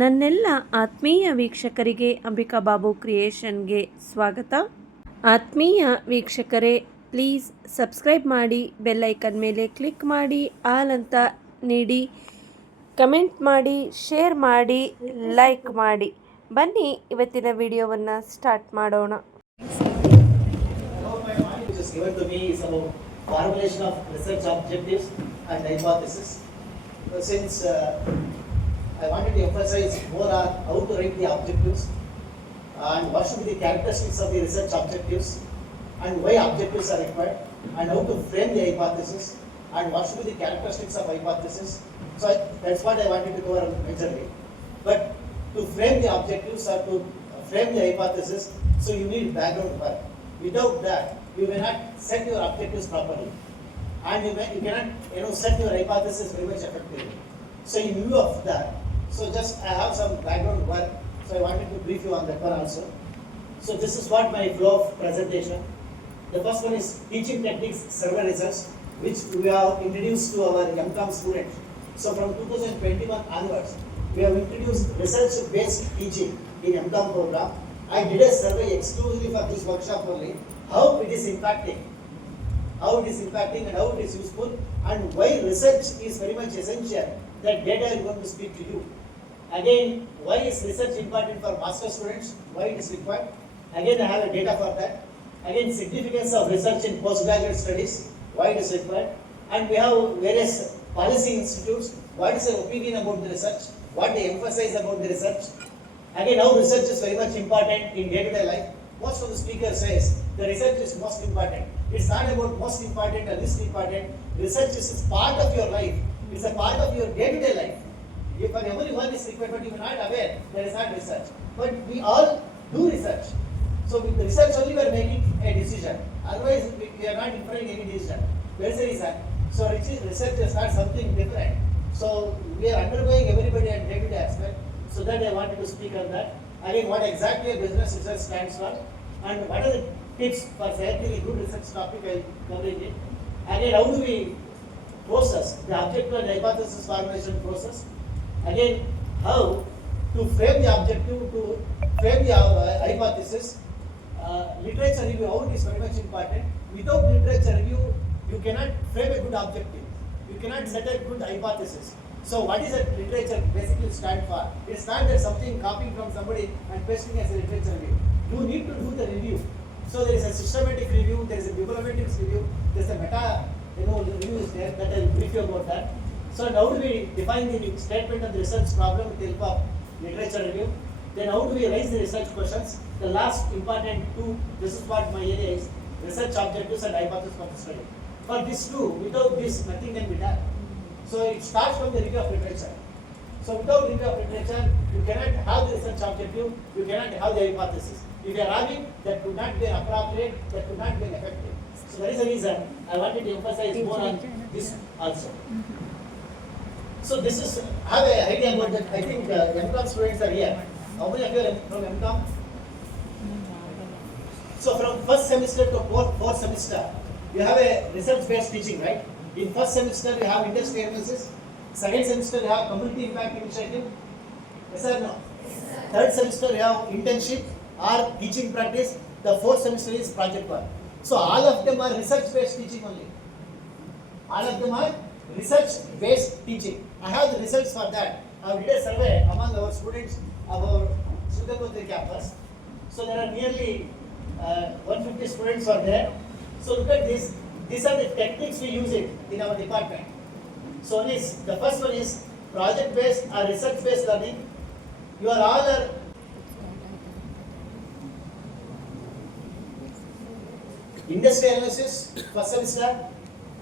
ನನ್ನೆಲ್ಲ ಆತ್ಮೀಯ ವೀಕ್ಷಕರಿಗೆ ಅಂಬಿಕಾ ಬಾಬು ಕ್ರಿಯೇಷನ್ಗೆ ಸ್ವಾಗತ. ಆತ್ಮೀಯ ವೀಕ್ಷಕರೇ, ಪ್ಲೀಸ್ ಸಬ್ಸ್ಕ್ರೈಬ್ ಮಾಡಿ, ಬೆಲ್ ಐಕನ್ ಮೇಲೆ ಕ್ಲಿಕ್ ಮಾಡಿ, ಆಲ್ ಅಂತ ನೀಡಿ, ಕಮೆಂಟ್ ಮಾಡಿ, ಶೇರ್ ಮಾಡಿ, ಲೈಕ್ ಮಾಡಿ. ಬನ್ನಿ ಇವತ್ತಿನ ವಿಡಿಯೋವನ್ನು ಸ್ಟಾರ್ಟ್ ಮಾಡೋಣ. Formulation of research objectives and hypothesis. Since I wanted to emphasize more on how to write the objectives and what should be the characteristics of the research objectives and why objectives are required and how to frame the hypothesis and what should be the characteristics of hypothesis. So that's what I wanted to cover majorly. But to frame the objectives or to frame the hypothesis, so you need background work. Without that, you may not set your objectives properly, and you cannot set your hypothesis very much effectively. So in view of that, so just I have some background work, so I wanted to brief you on that one also. So this is what my flow of presentation. The first one is teaching techniques survey results, which we have introduced to our MCOM students. So from 2021 onwards, we have introduced research-based teaching in MCOM program. I did a survey exclusively for this workshop only, how it is impacting and how it is useful, and why research is very much essential. That data is going to speak to you. Again, why is research important for master students? Why it is required? Again, I have a data for that. Again, significance of research in postgraduate studies. Why it is required? And we have various policy institutes. What is their opinion about the research? What they emphasize about the research? Again, how research is very much important in day-to-day life. Most of the speakers says the research is most important. It's not about most important or least important. Research is part of your life. It's a part of your day-to-day life. If everyone is required, but you are not aware, there is not research. But we all do research. So with the research only we are making a decision. Otherwise, we are not inferring any decision. There is a reason. So research is not something different. So we are undergoing everybody at day-to-day aspect. So that I wanted to speak on that. Again, what exactly a business research stands for, and what are the tips for selecting a good research topic while covering it. Again, how do we process the objective and hypothesis formulation process. Again, how to frame the objective, to frame the hypothesis. Literature review, how it is very much important. Without literature review, you cannot frame a good objective. You cannot set a good hypothesis. So what is that literature basically stand for? It's not that something copying from somebody and pasting as a literature review. You need to do the review. So there is a systematic review, there is a bibliomatics review, there is a meta review is there, that I will brief you about that. So how do we define the statement of the research problem with the help of literature review? Then how do we raise the research questions? The last important two, this is what my area is, research objectives and hypothesis for the study. For these two, without this nothing can be done. So it starts from the review of literature. So without review of literature, you cannot have the research objective, you cannot have the hypothesis. If you are having, that could not be appropriate, that could not be effective. So that is the reason I wanted to emphasize more on this also. So this is, have an idea about that. I think MCOM students are here. How many of you are from MCOM? So from first semester to fourth semester, you have a research-based teaching, right? In first semester, you have industry analysis. Second semester, you have community impact initiative. Yes or no? Yes, sir. Third semester, you have internship or teaching practice. The fourth semester is project work. So all of them are research-based teaching only. All of them are research-based teaching. I have the results for that. I did a survey among our students of our Sudhakotri campus. So there are nearly 150 students are there. So look at this. These are the techniques we use it in our department. So the first one is project-based or research-based learning. You are all industry analysis first semester,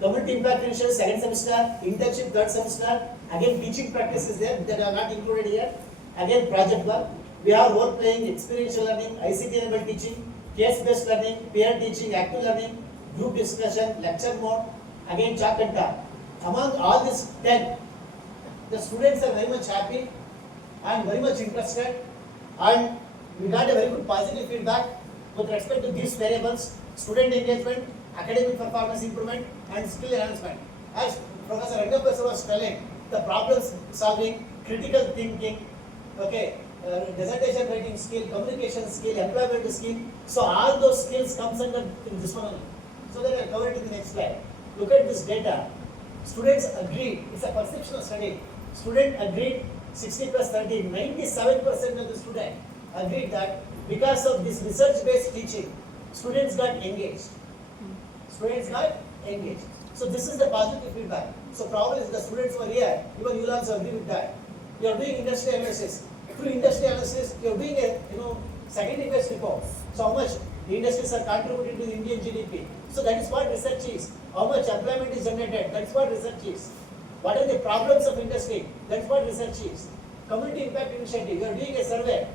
community impact initiative second semester, internship third semester. Again, teaching practice is there that are not included here. Again, project work. We have role playing, experiential learning, ICT enabled teaching, case-based learning, peer teaching, active learning, group discussion, lecture mode, again chalk and talk. Among all these 10, the students are very much happy and very much interested, and we got a very good positive feedback with respect to these variables: student engagement, academic performance improvement, and skill enhancement. As Professor Rangapasa was telling, the problem solving, critical thinking, okay, dissertation writing skill, communication skill, employment skill. So all those skills comes under this one only. So then I cover it in the next slide. Look at this data. Students agreed, it's a perceptual study. Student agreed 60 plus 30, 97% of the student agreed that because of this research-based teaching, students got engaged. Students got engaged. So this is the positive feedback. So probably the students were here, even you will also agree with that. You are doing industry analysis. Through industry analysis, you are doing a secondary based report. So how much the industries are contributing to the Indian GDP. So that is what research is. How much employment is generated. That is what research is. What are the problems of industry? That is what research is. Community impact initiative. You are doing a survey.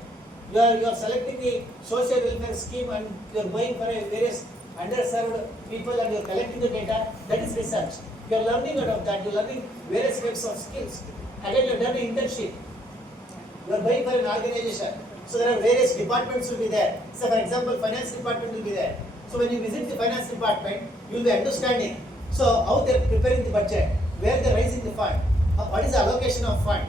You are selecting the social welfare scheme and you are going for a various underserved people and you are collecting the data. That is research. You are learning out of that. You are learning various types of skills. Again, you have done an internship. You are going for an organization. So there are various departments will be there. So for example, finance department will be there. So when you visit the finance department, you will be understanding. So how they are preparing the budget, where they are raising the fund, what is the allocation of fund.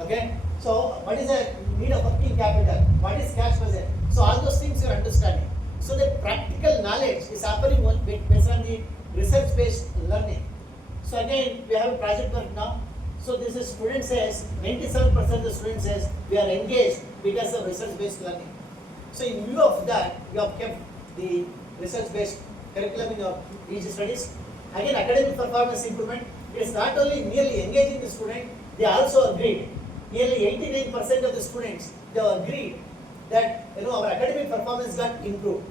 Okay. So what is the need of working capital? What is cash budget? So all those things you are understanding. So the practical knowledge is happening based on the research-based learning. So again, we have a project work now. So this is student says, 97% of the student says we are engaged because of research-based learning. So in view of that, we have kept the research-based curriculum in your PG studies. Again, academic performance improvement is not only merely engaging the student, they also agreed. Nearly 89% of the students, they have agreed that our academic performance got improved.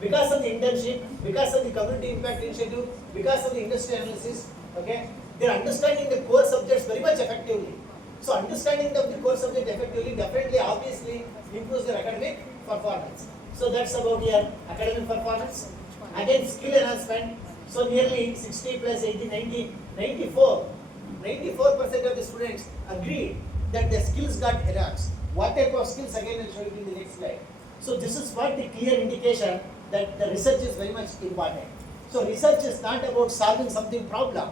Because of the internship, because of the community impact initiative, because of the industry analysis, okay, they are understanding the core subjects very much effectively. So understanding of the core subject effectively definitely obviously improves their academic performance. So that's about your academic performance. Again, skill enhancement. So nearly 60 plus 80, 90, 94% of the students agreed that their skills got enhanced. What type of skills? Again, I'll show you in the next slide. So this is what the clear indication that the research is very much important. So research is not about solving something problem.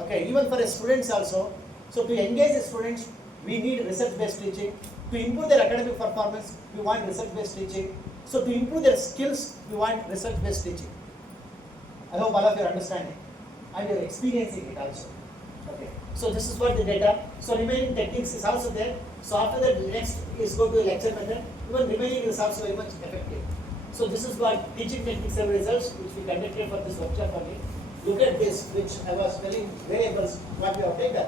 Okay, even for the students also. So to engage the students, we need research-based teaching. To improve their academic performance, we want research-based teaching. So to improve their skills, we want research-based teaching. I hope all of you are understanding and you are experiencing it also. Okay. So this is what the data. So remaining techniques is also there. So after that, next is go to a lecture method. Even remaining is also very much effective. So this is what teaching techniques and results which we conducted for this workshop only. Look at this, which I was telling variables what we have taken.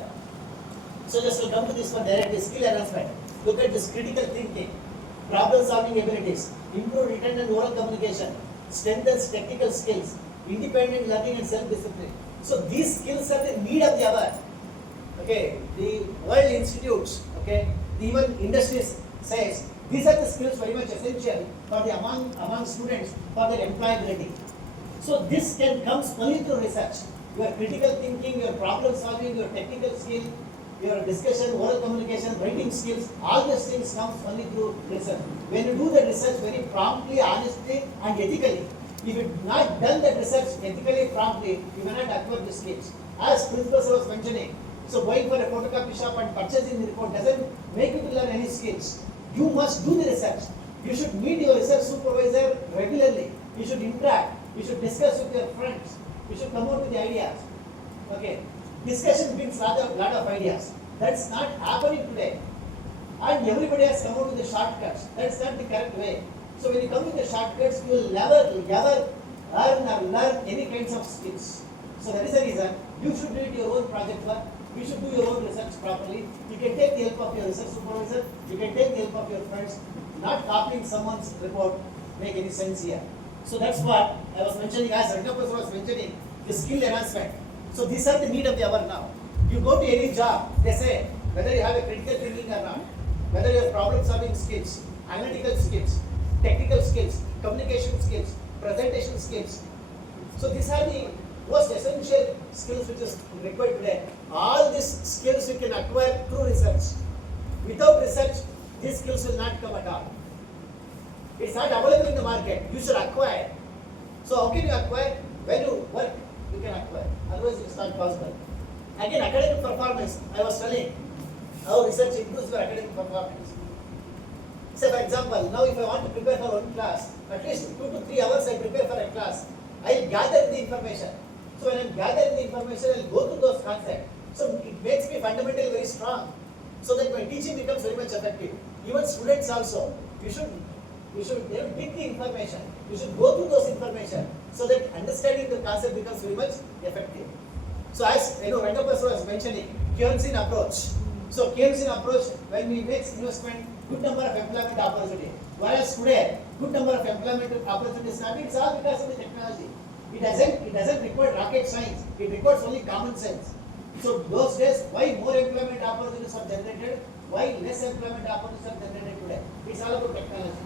So just will come to this one directly, skill enhancement. Look at this critical thinking, problem solving abilities, improve written and oral communication, strengthens technical skills, independent learning and self-discipline. So these skills are the need of the hour. Okay, the world institutes, okay, even industries says these are the skills very much essential for the among students for their employability. So this can comes only through research. Your critical thinking, your problem solving, your technical skill, your discussion, oral communication, writing skills, all these things comes only through research. When you do the research very promptly, honestly and ethically, if you have not done that research ethically, promptly, you may not acquire the skills. As Principal Sir was mentioning, so going for a photocopy shop and purchasing the report doesn't make you to learn any skills. You must do the research. You should meet your research supervisor regularly. You should interact. You should discuss with your friends. You should come out with the ideas. Okay. Discussion brings lot of ideas. That's not happening today. And everybody has come out with the shortcuts. That's not the correct way. So when you come with the shortcuts, you will never learn any kinds of skills. So that is the reason you should do your own project work. You should do your own research properly. You can take the help of your research supervisor. You can take the help of your friends. Not copying someone's report make any sense here. So that's what I was mentioning, as Ranga Professor was mentioning, the skill enhancement. So these are the need of the hour now. You go to any job, they say whether you have a critical thinking or not, whether you have problem solving skills, analytical skills, technical skills, communication skills, presentation skills. So these are the most essential skills which is required today. All these skills you can acquire through research. Without research, these skills will not come at all. It's not available in the market. You should acquire. So how can you acquire? When you work, you can acquire. Otherwise, it's not possible. Again, academic performance, I was telling, how research improves your academic performance. Say for example, now if I want to prepare for one class, at least 2 to 3 hours I prepare for a class. I'll gather the information. So when I'm gathering the information, I'll go through those concepts. So it makes me fundamentally very strong. So that my teaching becomes very much effective. Even students also, you should pick the information. You should go through those information so that understanding the concept becomes very much effective. So as Venkapasa was mentioning, Keynesian approach. So Keynesian approach, when we make investment, good number of employment opportunity. Whereas today, good number of employment opportunities coming, it's all because of the technology. It doesn't require rocket science. It requires only common sense. So those days, why more employment opportunities are generated? Why less employment opportunities are generated today? It's all about technology.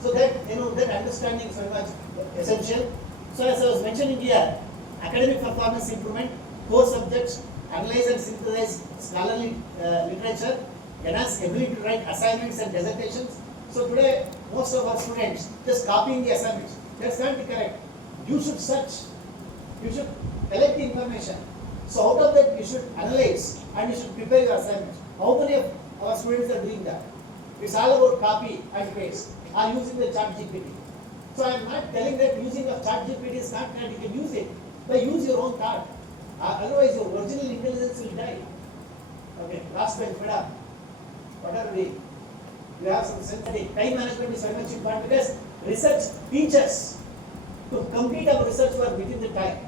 So that that understanding is very much essential. So as I was mentioning here, academic performance improvement, core subjects, analyze and synthesize scholarly literature, enhance ability to write assignments and dissertations. So today, most of our students just copying the assignments. That's not correct. You should search. You should collect the information. So out of that, you should analyze and you should prepare your assignments. How many of our students are doing that? It's all about copy and paste or using the chat GPT. So I am not telling that using of chat GPT is not that you can use it, but use your own thought. Otherwise, your original intelligence will die. Okay, last bench, madam. What are we? We have some sense. Time management is very much important because research teaches to complete our research work within the time.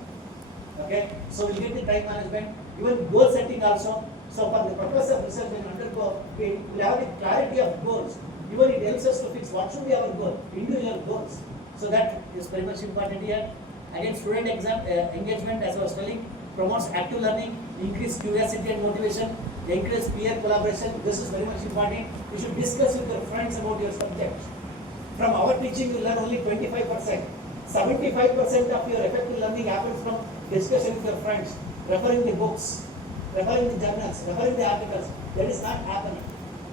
Okay, so we get the time management, even goal setting also. So for the purpose of research, when we undergo, we will have the clarity of goals. Even it helps us to fix what should be our goal, individual goals. So that is very much important here. Again, student engagement, as I was telling, promotes active learning, increase curiosity and motivation, encourage peer collaboration. This is very much important. You should discuss with your friends about your subject. From our teaching, you learn only 25%. 75% of your effective learning happens from discussion with your friends, referring the books, referring the journals, referring the articles. That is not happening.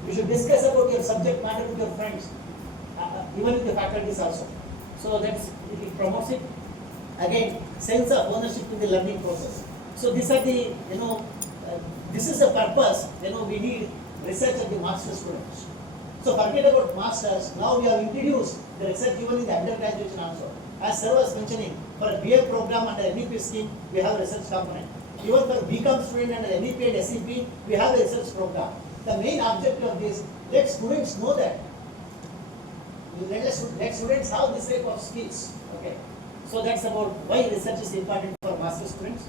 You should discuss about your subject matter with your friends, even with the faculties also. So that's it promotes it. Again, sense of ownership in the learning process. So these are the this is the purpose. We need research at the master students. So forget about masters. Now we have introduced the research even in the undergraduate also. As sir was mentioning, for a BA program under MEP scheme, we have a research component. Even for BCom student under MEP and SEP, we have a research program. The main objective of this, let students know that. Let students have this type of skills. Okay. So that's about why research is important for master students.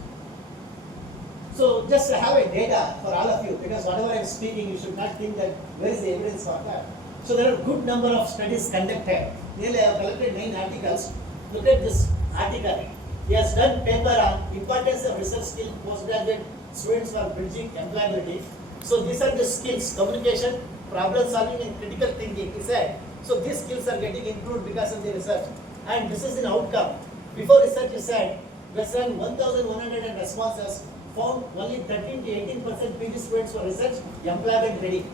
So just have a data for all of you, because whatever I am speaking, you should not think that where is the evidence for that. So there are a good number of studies conducted. Nearly I have collected 9 articles. Look at this article. He has done paper on importance of research skill postgraduate students for bridging employability. So these are the skills: communication, problem solving, and critical thinking. He said. So these skills are getting improved because of the research, and this is an outcome. Before research, he said, less than 1,100 responses found only 13 to 18% PG students were research employment ready.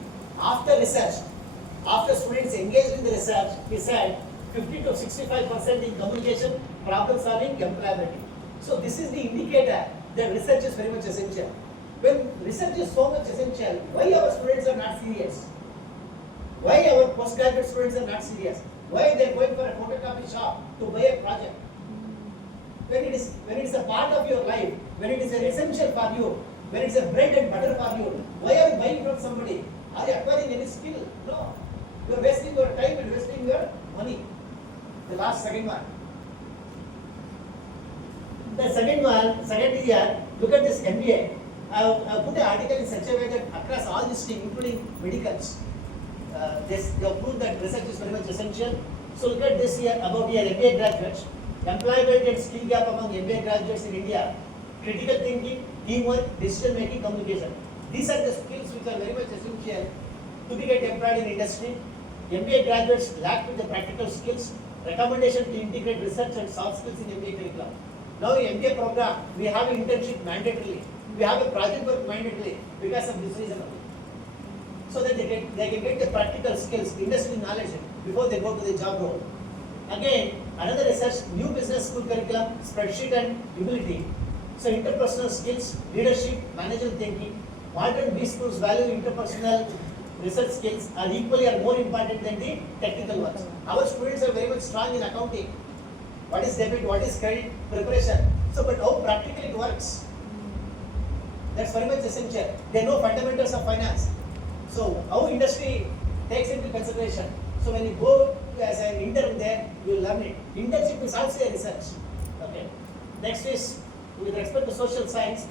After research, after students engaged in the research, he said 50 to 65% in communication, problem solving, employability. So this is the indicator that research is very much essential. When research is so much essential, why our students are not serious? Why our postgraduate students are not serious? Why they are going for a photocopy shop to buy a project? When it is a part of your life, when it is an essential for you, when it's a bread and butter for you, why are you buying from somebody? Are you acquiring any skill? No. You are wasting your time and wasting your money. The second one. The second is here, look at this MBA. I have put an article in such a way that across all this team, including medicals, they have proved that research is very much essential. So look at this here about your MBA graduates. Employability and skill gap among MBA graduates in India. Critical thinking, teamwork, decision making, communication. These are the skills which are very much essential to get employed in industry. MBA graduates lack with the practical skills. Recommendation to integrate research and soft skills in MBA curriculum. Now in MBA program, we have an internship mandatorily. We have a project work mandatorily because of this reason only. So that they can get the practical skills, industry knowledge before they go to the job role. Again, another research, new business school curriculum, spreadsheet and humility. So interpersonal skills, leadership, managerial thinking, Modern B schools value interpersonal research skills are equally or more important than the technical ones. Our students are very much strong in accounting. What is debit, what is credit, preparation. So, but how practically it works? That's very much essential. They know fundamentals of finance. So, how industry takes into consideration. So, when you go as an intern there, you will learn it. Internship is also a research. Okay. Next is, with respect to social science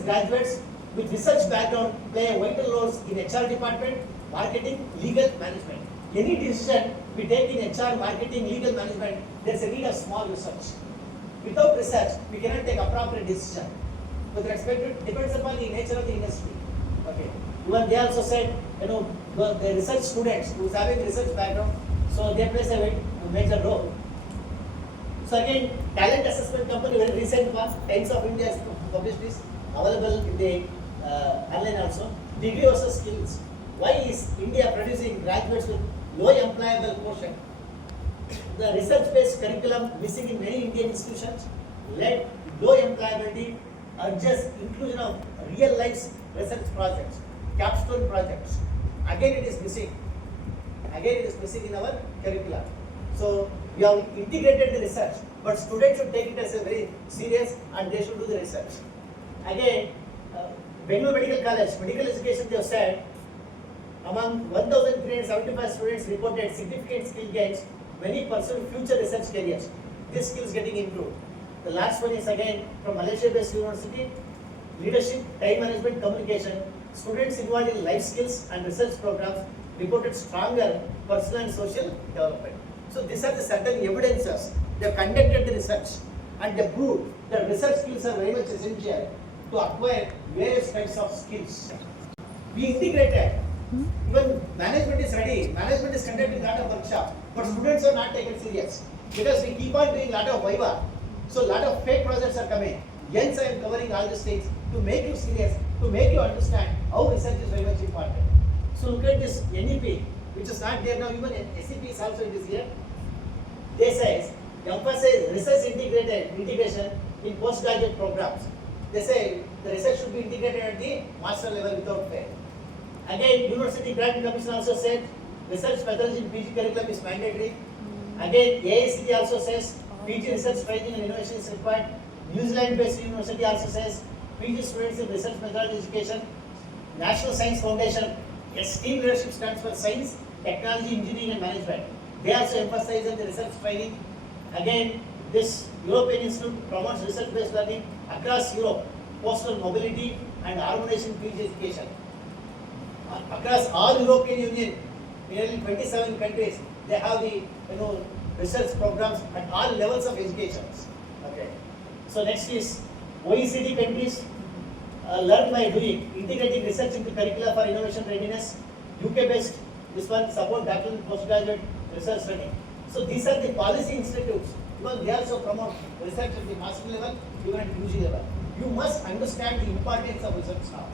graduates with research background play a vital roles in HR department, marketing, legal, management. Any decision we take in HR, marketing, legal, management, there is a need of small research. Without research, we cannot take appropriate decision. With respect to, it depends upon the nature of the industry. Okay. Even they also said, the research students who is having research background, so they play a major role. So again, talent assessment company, very recent one, Times of India has published this, available in the online also. Degree versus skills. Why is India producing graduates with low employable quotient? The research-based curriculum missing in many Indian institutions led low employability, urges inclusion of real-life research projects, capstone projects. Again, it is missing. Again, it is missing in our curriculum. So we have integrated the research, but students should take it as a very serious and they should do the research. Again, Bangalore Medical College, medical education, they have said, among 1,375 students reported significant skill gains, many pursued future research careers. These skills getting improved. The last one is again from Malaysia-based university, leadership, time management, communication. Students involved in life skills and research programs reported stronger personal and social development. So these are the certain evidences. They have conducted the research and they proved that research skills are very much essential to acquire various kinds of skills. We integrated. Even management is ready. Management is conducting a lot of workshops, but students are not taken serious because we keep on doing a lot of viva. So a lot of fake projects are coming. Hence I am covering all these things to make you serious, to make you understand how research is very much important. So look at this NEP, which is not there now. Even SEP is also in this year. They say emphasize research integration in postgraduate programs. They say the research should be integrated at the master level without fail. Again, University Grant Commission also said research methodology in PG curriculum is mandatory. Again, AICT also says PG research training and innovation is required. New Zealand-based university also says PG students in research methodology education. National Science Foundation, STEAM leadership stands for science, technology, engineering and management. They also emphasize on the research training. Again, this European Institute promotes research-based learning across Europe, postal mobility and harmonization PG education. Across all European Union, nearly 27 countries, they have the research programs at all levels of education. Okay. So next is OECD countries learn by doing, integrating research into curricula for innovation readiness. UK based, this one support bachelor and postgraduate research training. So these are the policy institutes. Even they also promote research at the master level, even at UG level. You must understand the importance of research now.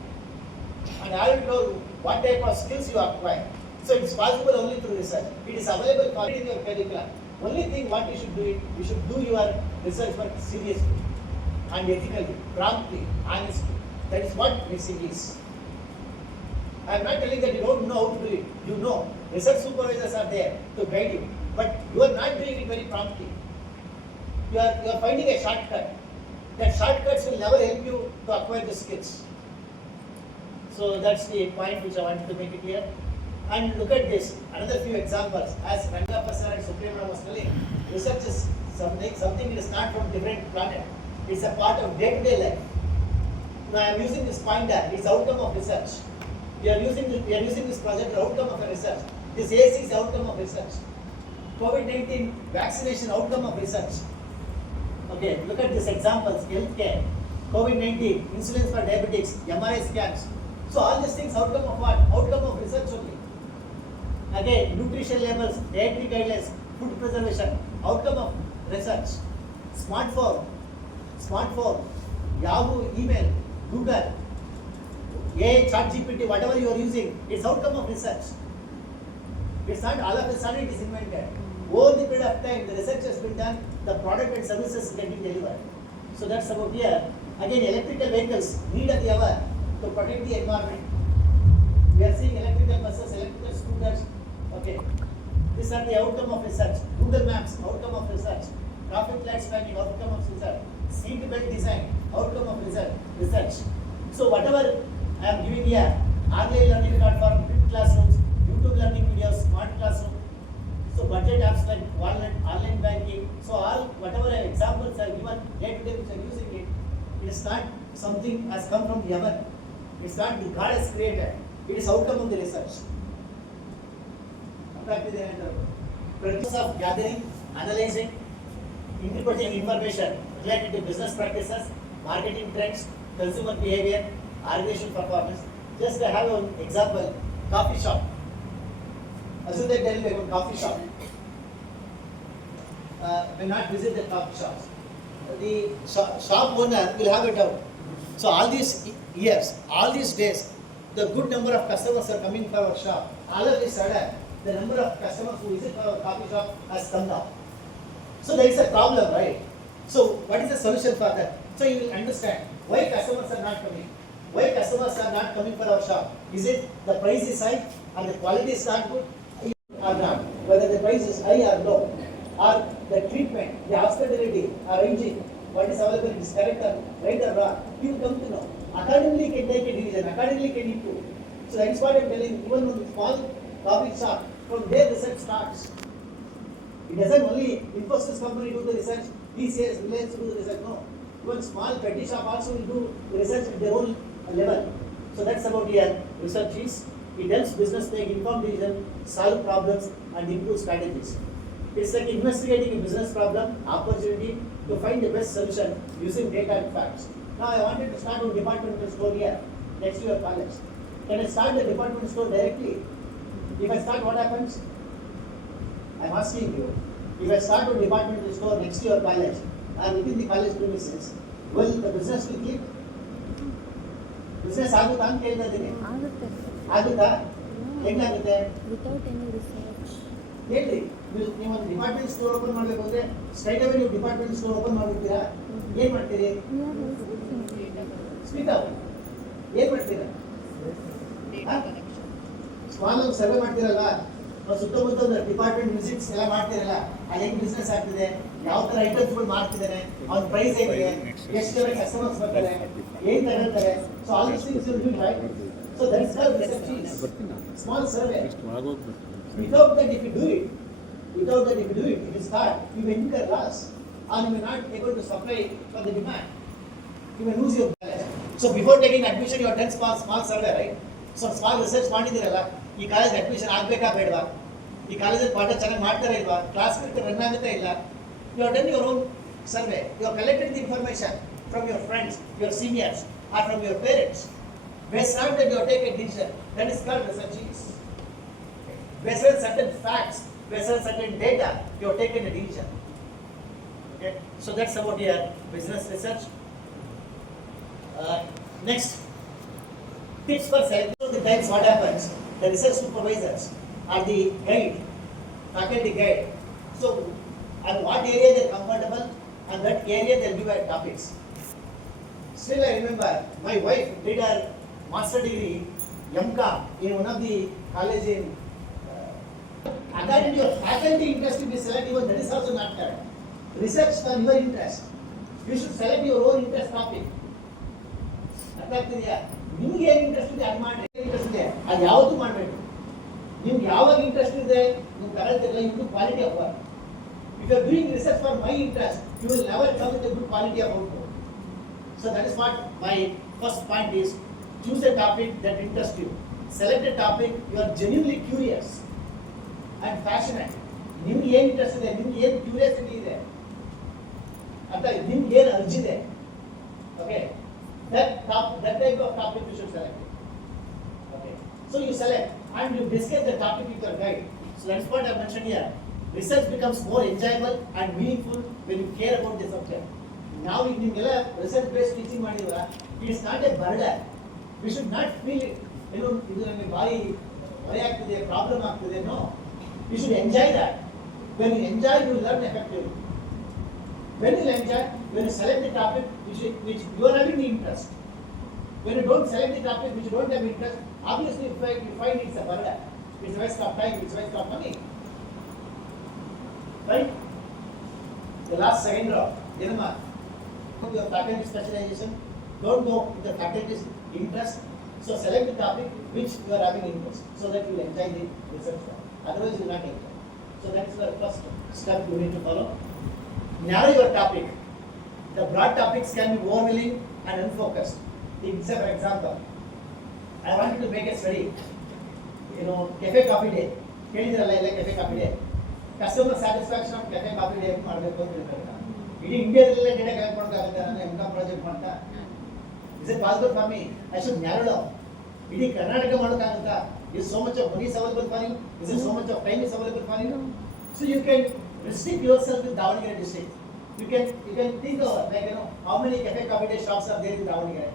And I will tell you what type of skills you acquire. So it is possible only through research. It is available for in your curriculum. Only thing what you should do it, you should do your research work seriously and ethically, promptly, honestly. That is what missing is. I am not telling that you don't know how to do it. You know. Research supervisors are there to guide you. But you are not doing it very promptly. You are finding a shortcut. That shortcuts will never help you to acquire the skills. So that's the point which I wanted to make it clear. And look at this, another few examples. As Rangappa sir and Suprema was telling, research is something that is not from different planet. It's a part of day-to-day life. Now I am using this pointer, it's outcome of research. We are using this project, the outcome of a research. This AC is outcome of research. COVID-19 vaccination, outcome of research. Okay, look at these examples, healthcare, COVID-19, insulins for diabetics, MRI scans. So all these things outcome of what? Outcome of research only. Again, nutrition labels, dietary guidelines, food preservation, outcome of research. Smartphone, Yahoo, email, Google, AI, ChatGPT, whatever you are using, it's outcome of research. It's not all of a sudden it is invented. Over the period of time, the research has been done, the product and services is getting delivered. So that's about here. Again, electrical vehicles, need of the hour. to protect the environment. We are seeing electrical buses, electrical scooters. Okay, these are the outcome of research. Google Maps, outcome of research. Traffic lights planning, outcome of research. Seat belt design, outcome of research. So whatever I am giving here, online learning platform, print classrooms, YouTube learning videos, smart classroom. So budget apps like wallet, online banking. So all whatever examples are given day to day which are using it, it is not something has come from the heaven. It's not the God has created. It is outcome of the research. Process of gathering, analyzing, interpreting information related to business practices, marketing trends, consumer behavior, organization performance. Just I have an example, coffee shop. Assume that there is a coffee shop. When not visit the coffee shops, the shop owner will have a doubt. So all these years, all these days, the good number of customers are coming for our shop. All of a sudden, the number of customers who visit our coffee shop has come down. So there is a problem, right? So what is the solution for that? So you will understand why customers are not coming. Why customers are not coming for our shop? Is it the price is high and the quality is not good or not? Whether the price is high or low, or the treatment, the hospitality, arranging, what is available is correct or right or wrong, you will come to know. Accordingly can take a decision, accordingly can improve. So that is what I am telling, even on the small coffee shop, from there research starts. It doesn't only Infosys company do the research, TCS, Reliance do the research, no. Even small petty shop also will do the research at their own level. So that's about here. Research is, it helps business make informed decision, solve problems and improve strategies. It's like investigating a business problem, opportunity to find the best solution using data and facts. Now I wanted to start a departmental store here, next to your college. Can I start the department store directly? If I start, what happens? I'm asking you. If I start a departmental store next to your college and within the college premises, will the business will keep? Business ಆಗುತ್ತಾ ಅಂತ ಕೇಳ್ತಾ ಇದ್ದೀನಿ. ಆಗುತ್ತಾ? ಹೆಂಗಾಗುತ್ತೆ? Without any research. ಹೇಳ್ರಿ, ನೀವು ಒಂದು department store open ಮಾಡಬೇಕು ಅಂದ್ರೆ ಸ್ಟ್ರೈಟ್ ಅವೇ ನೀವು ಡಿಪಾರ್ಟ್ಮೆಂಟ್ ಸ್ಟೋರ್ ಓಪನ್ ಮಾಡ್ಬಿಡ್ತೀರಾ? ಏನ್ ಮಾಡ್ತೀರಿ? Speak out. ಏನ್ ಮಾಡ್ತೀರಾ? ಸ್ಮಾಲ್ ಆಗಿ ಸರ್ವೆ ಮಾಡ್ತೀರಲ್ಲ, ಸುತ್ತಮುತ್ತ ಡಿಪಾರ್ಟ್ಮೆಂಟ್ ವಿಸಿಟ್ಸ್ ಎಲ್ಲ ಮಾಡ್ತೀರಲ್ಲ, ಅಲ್ಲಿ ಹೆಂಗ್ ಬಿಸ್ನೆಸ್ ಆಗ್ತಿದೆ, ಯಾವ ತರ ಐಟಮ್ಸ್ಗಳು ಮಾಡ್ತಿದ್ದಾರೆ, ಅವ್ರ ಪ್ರೈಸ್ ಹೇಗಿದೆ, ಎಷ್ಟು ಜನ ಕಸ್ಟಮರ್ಸ್ ಬರ್ತಾರೆ, ಏನ್ ತಗೊಳ್ತಾರೆ. So all this things will be right. So that is called research is small survey. Without that, if you do it, it is hard. You may incur loss, or you may not able to supply for the demand. You may lose your balance. So before taking admission, you have done small survey, right? So small research ಮಾಡಿದಿರಲ್ಲ, ಈ college admission ಆಗ್ಬೇಕಾ ಬೇಡವಾ, ಈ ಕಾಲೇಜಲ್ಲಿ ಪಾಠ ಚೆನ್ನಾಗಿ ಮಾಡ್ತಾರಾ ಇಲ್ವಾ, class run ಆಗುತ್ತಾ ಇಲ್ಲ. You have done your own survey. You have collected the information from your friends, your seniors, or from your parents. Based on that, you have taken a decision. That is called research. Based on certain facts, based on certain data, you have taken a decision. Okay, so that's about your business research. Next, tips for selecting the times. What happens? The research supervisors are the guide, faculty guide. So, on what area they are comfortable, and that area they will give our topics. Still, I remember my wife did her master degree, MCOM, in one of the college in. According to your faculty interest, you select even that is also not correct. Research on your interest. You should select your own interest topic. ಅರ್ಥ ಆಗ್ತಿದೆಯಾ? ನಿಮ್ಗೆ ಏನು interest ಇದೆ ಅದು ಮಾಡಿ, interest ಇದೆ ಅದು ಯಾವತ್ತೂ ಮಾಡಬೇಕು. ನಿಮ್ಗೆ ಯಾವಾಗ ಇಂಟ್ರೆಸ್ಟ್ ಇದೆ ನೀವು ತಗೊಳ್ತಿರಲ್ಲ, ಇದು quality of work. If you are doing research for my interest, you will never come with a good quality of output. So that is what my first point is, choose a topic that interests you. Select a topic you are genuinely curious and passionate. ನಿಮ್ಗೆ ಏನು interest ಇದೆ, ನಿಮ್ಗೆ ಏನು curiosity ಇದೆ ಅಂತ, ನಿಮ್ಗೆ ಏನು ಅರ್ಜಿದೆ, okay, that type of topic you should select. Okay, so you select and you discuss the topic with your guide. So that's what I mentioned here. Research becomes more enjoyable and meaningful when you care about the subject. Now if ನಿಮ್ಗೆಲ್ಲ research based teaching ಮಾಡಿದ್ರಾ, it is not a burden. We should not feel it, ಇದು ನನಗೆ ಭಾರಿ ಹೊರೆ ಆಗ್ತಿದೆ, problem ಆಗ್ತಿದೆ. No, you should enjoy that. When you enjoy, you will learn effectively. When you enjoy, when you select the topic which you are having the interest, When you don't select the topic which you don't have interest, obviously you find it's a burden. It's a waste of time, it's a waste of money. Right? The last second row, Yenama. Your faculty specialization, don't go with the faculty's interest. So select the topic which you are having interest, so that you will enjoy the research work. Otherwise you will not enjoy. So that is the first step you need to follow. Narrow your topic. The broad topics can be overwhelming and unfocused. Say for example, I wanted to make a study, cafe coffee day. Like cafe coffee day. Customer satisfaction of cafe coffee day. It is India data collect project. Is it possible for me? I should narrow down. It is Karnataka. Is so much of money available for you? Is there so much of time is available for you? So you can restrict yourself with Davangere district. You can think of how many cafe coffee day shops are there in Davangere.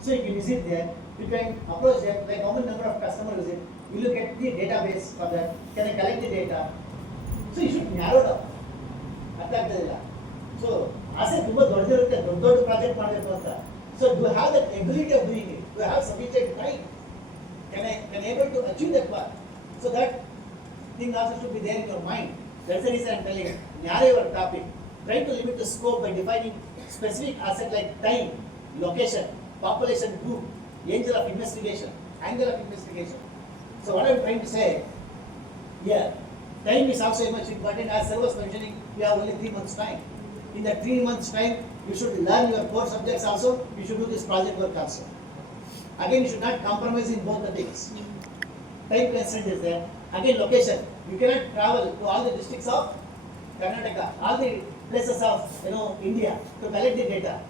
So you can visit there. You can approach them, like how many number of customers visit. You look at the database for that. Can I collect the data? So you should narrow down. So as a project, so do you have the ability of doing it? Do you have sufficient time? Can I able to achieve that one? So that thing also should be there in your mind. That's the reason I am telling you. Narrow your topic. Try to limit the scope by defining specific asset like time, location, population group, angle of investigation. So what I am trying to say, time is also much important. As I was mentioning, we have only 3 months time. In that 3 months time, you should learn your core subjects also. You should do this project work also. Again, you should not compromise in both the things. Time constraint is there. Again, location. You cannot travel to all the districts of Karnataka, all the places of India to collect the data.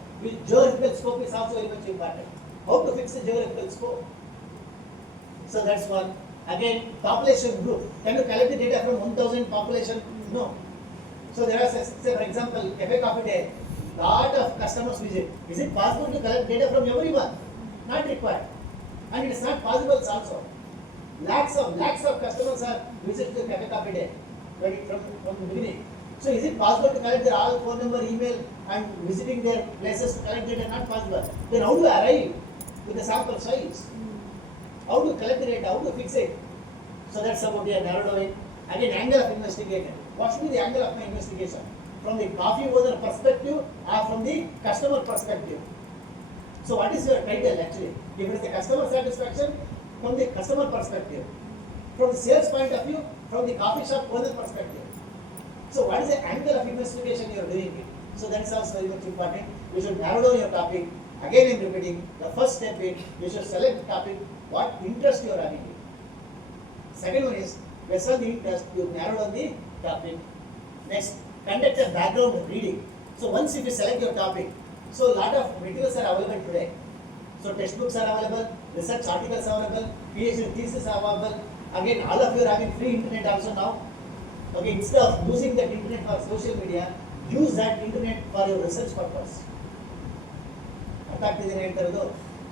Geographical scope is also very much important. How to fix the geographical scope? So that's one. Again, population group. Can you collect the data from 1,000 population? No. So there are, say for example, cafe coffee day. Lot of customers visit. Is it possible to collect data from everyone? Not required. And it is not possible also. Lakhs of customers are visiting the cafe coffee day from the beginning. So is it possible to collect their all phone number, email and visiting their places to collect data? Not possible. Then how do you arrive with the sample size? How do you collect the data? How do you fix it? So that's about your narrowing. Again, angle of investigation. What should be the angle of my investigation? From the coffee owner perspective or from the customer perspective? So what is your title actually? If it is the customer satisfaction, from the customer perspective. From the sales point of view, from the coffee shop owner perspective. So what is the angle of investigation you are doing it? So that is also very much important. You should narrow down your topic. Again I am repeating, the first step is you should select the topic, what interest you are having in. Second one is, based on the interest, you narrow down the topic. Next, conduct a background reading. So once if you select your topic, so a lot of materials are available today. So textbooks are available, research articles are available, PhD thesis are available. Again, all of you are having free internet also now. Okay, instead of using that internet for social media, use that internet for your research purpose.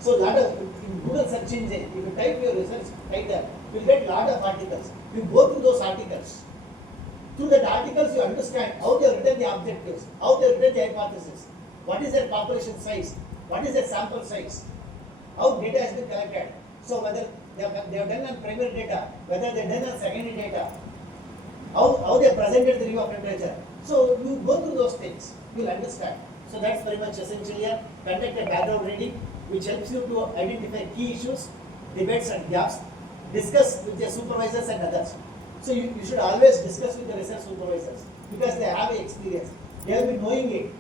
So lot of in Google search engine, if you type your research title, you will get lot of articles. You go through those articles. Through that articles, you understand how they have written the objectives, how they have written the hypothesis, what is their population size, what is their sample size, how data has been collected. So whether they have done on primary data, whether they have done on secondary data, how they presented the review of literature. So you go through those things, you will understand. So that's very much essential here. Conduct a background reading which helps you to identify key issues, debates and gaps, discuss with your supervisors and others. So you should always discuss with the research supervisors because they have experience. They will be knowing it.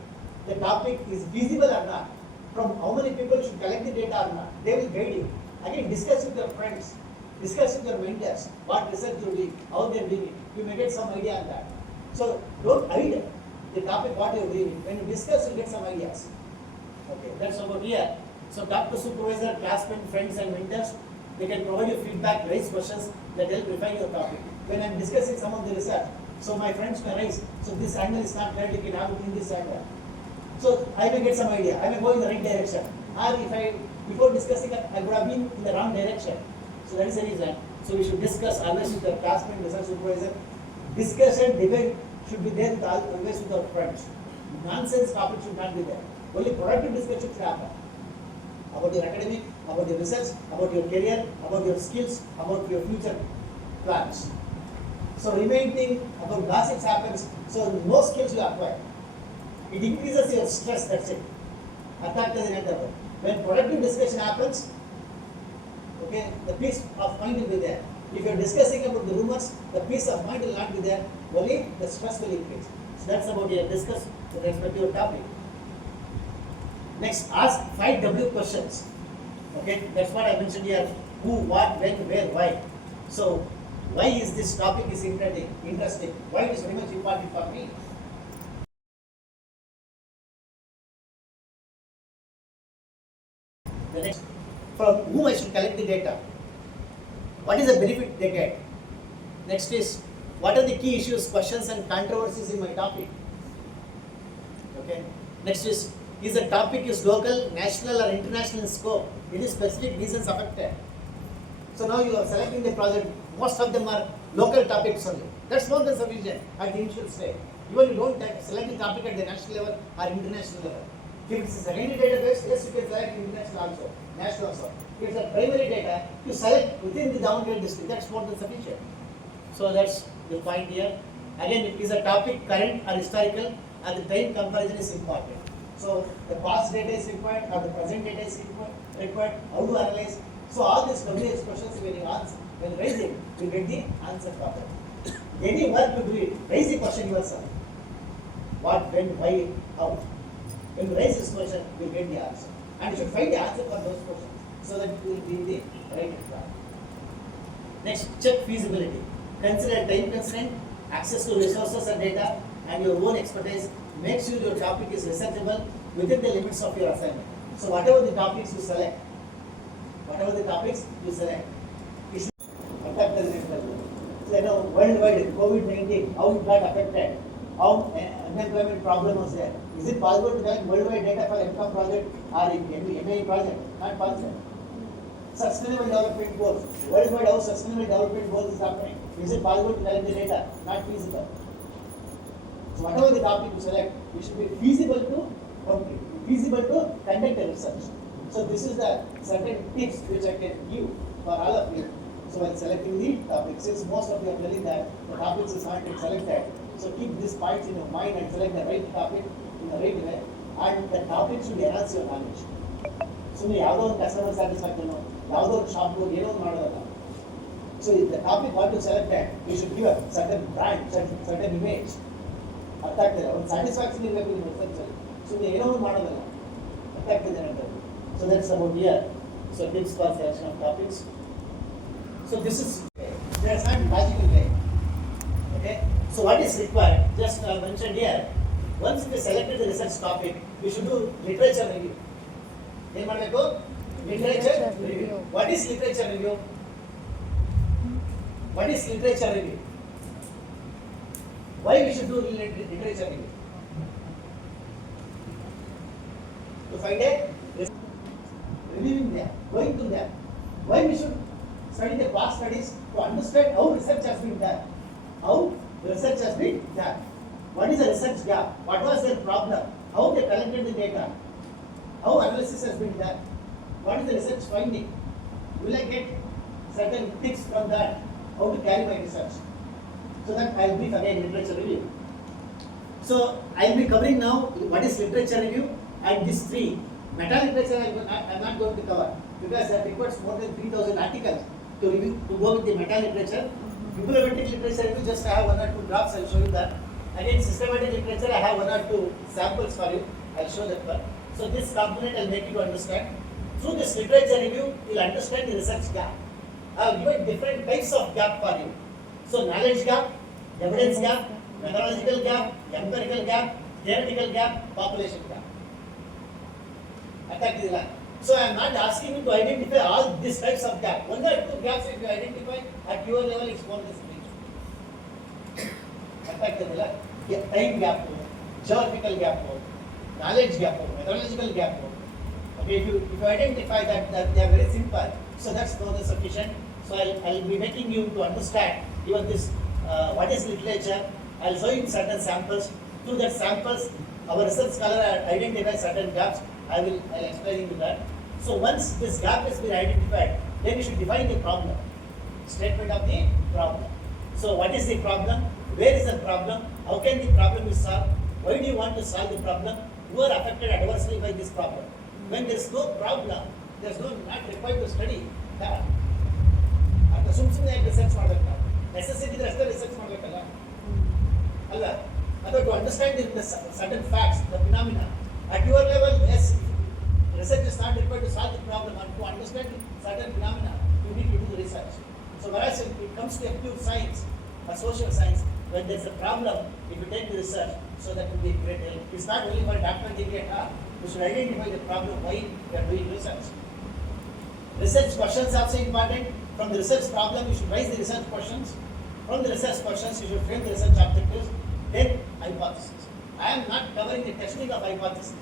The topic is feasible or not. From how many people should collect the data or not. They will guide you. Again, discuss with your friends. Discuss with your mentors. What research you are doing, how they are doing it. You may get some idea on that. So don't hide the topic what you are doing. When you discuss, you get some ideas. Okay, that's about here. So talk to supervisor, classmates, friends and mentors. They can provide you feedback, raise questions that help refine your topic. When I am discussing some of the research, so my friends can raise, so this angle is not correct, you can have it in this angle. So I may get some idea, I may go in the right direction. Or if I, before discussing, I would have been in the wrong direction. So that is the reason. So we should discuss always with the classmate, research supervisor. Discussion, debate should be there with always with our friends. Nonsense topic should not be there. Only productive discussion should happen. about your academic, about your research, about your career, about your skills, about your future plans. So remaining thing about gossips happens, so no skills you acquire. It increases your stress, that's it. When productive discussion happens, okay, the peace of mind will be there. If you're discussing about the rumors, the peace of mind will not be there, only the stress will increase. So that's about your discuss with respect to your topic. Next, ask 5 W questions. Okay, that's what I mentioned here. Who, what, when, where, why. So, why is this topic is interesting? Why it is very much important for me? The next, from whom I should collect the data? What is the benefit they get? Next is, what are the key issues, questions and controversies in my topic? Okay. Next is the topic is local, national or international in scope? Any specific reasons affected? So now you are selecting the project, most of them are local topics only. That's more than sufficient at the initial stage. Even you don't select the topic at the national level or international level. If it's a secondary database, yes, you can select international also, national also. If it's a primary data, you select within the downgrade district. That's more than sufficient. So that's the point here. Again, it is a topic current or historical, and the time comparison is important. So the past data is required or the present data is required. How to analyze? So all these WH questions when you answer, when raising, you get the answer proper. Any work to do it, raise the question yourself. What, when, why, how. When you raise this question, you get the answer. And you should find the answer for those questions so that you will be in the right track. Next, check feasibility. Consider time constraint, access to resources and data, and your own expertise. Make sure your topic is researchable within the limits of your assignment. So whatever the topics you select, you should affect the result. So you know, worldwide, COVID-19, how it got affected, how unemployment problem was there. Is it possible to get worldwide data for MCOM project or in MA project? Not possible. Sustainable development goals. Worldwide, how sustainable development goals is happening. Is it possible to collect the data? Not feasible. So whatever the topic you select, it should be feasible to complete, feasible to conduct a research. So this is the certain tips which I can give for all of you. So while selecting the topic, since most of you are telling that the topics is not yet selected, so keep these points in your mind and select the right topic in the right way, and the topic should enhance your knowledge. So you have customer satisfaction, shop go, so if the topic what you selected, you should give a certain brand, certain image. Satisfaction is research. So they so that's about here. So tips for selection of topics. So this is there's not logical way. Okay. So what is required? Just mentioned here. Once we selected the research topic, we should do literature review. Literature review. What is literature review? What is literature review? Why we should do literature review? To find a reviewing them, going to them. Why we should study the past studies? To understand how research has been done. How research has been done. What is the research gap? What was their problem? How they collected the data? How analysis has been done? What is the research finding? Will I get certain tips from that? How to carry my research? So that I will brief again literature review. So I will be covering now what is literature review and these three. Meta literature I am not going to cover because that requires more than 3,000 articles to review to go with the meta literature. Bibliometric literature review, just I have 1 or 2 drafts, I will show you that. Again, systematic literature, I have 1 or 2 samples for you, I will show that one. So this component I will make you to understand. Through this literature review, you will understand the research gap. I have given different types of gap for you. So knowledge gap, evidence gap, methodological gap, empirical gap, theoretical gap, population gap. So I am not asking you to identify all these types of gaps. 1 or 2 gaps if you identify at your level, it's more than sufficient. Time gap, geographical gap, knowledge gap, methodological gap. Okay, if you identify that they are very simple, so that's more than sufficient. So I'll be making you to understand even this what is literature. I'll show you certain samples. Through that samples, our research scholar identify certain gaps. I'll explain you that. So once this gap has been identified, then you should define the problem. Statement of the problem. So what is the problem? Where is the problem? How can the problem be solved? Why do you want to solve the problem? Who are affected adversely by this problem? When there is no problem, there is no not required to study that. ಅಂತ ಸುಮ್ಮನೆ research ಮಾಡಬೇಕು ನಾವು necessity ಇದ್ರೆ ಅಷ್ಟೇ research ಮಾಡಬೇಕಲ್ಲ ಅಲ್ಲ ಅಥವಾ to understand the certain facts the phenomena at your level as research is not required to solve the problem and to understand certain phenomena you need to do the research. So whereas when it comes to active science or social science, when there is a problem, if you take the research, so that will be great help. It's not only for a doctoral degree at all. You should identify the problem why you are doing research. Research questions are also important. From the research problem, you should raise the research questions. From the research questions, you should frame the research objectives. Then hypothesis. I am not covering the testing of hypothesis.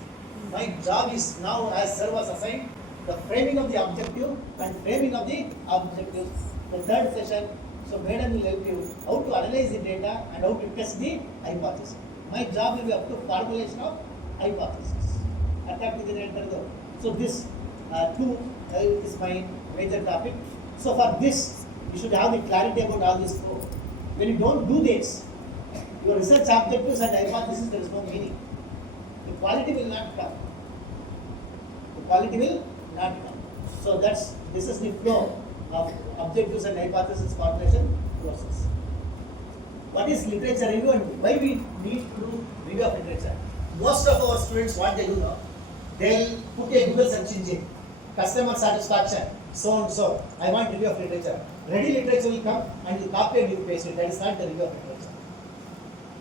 My job is now, as sir was assigned, the framing of the objective and framing of the objectives. The third session, so madam will help you how to analyze the data and how to test the hypothesis. My job will be up to formulation of hypothesis. So this two is my major topic. So for this, you should have the clarity about all this four. When you don't do this, your research objectives and hypothesis, there is no meaning. The quality will not come. The quality will not come. So this is the flow of objectives and hypothesis formulation process. What is literature review and why we need to do review of literature? Most of our students, what they do now, they'll put a Google search engine, customer satisfaction, so and so. I want review of literature. Ready literature will come and you copy and you paste it. That is not the review of literature.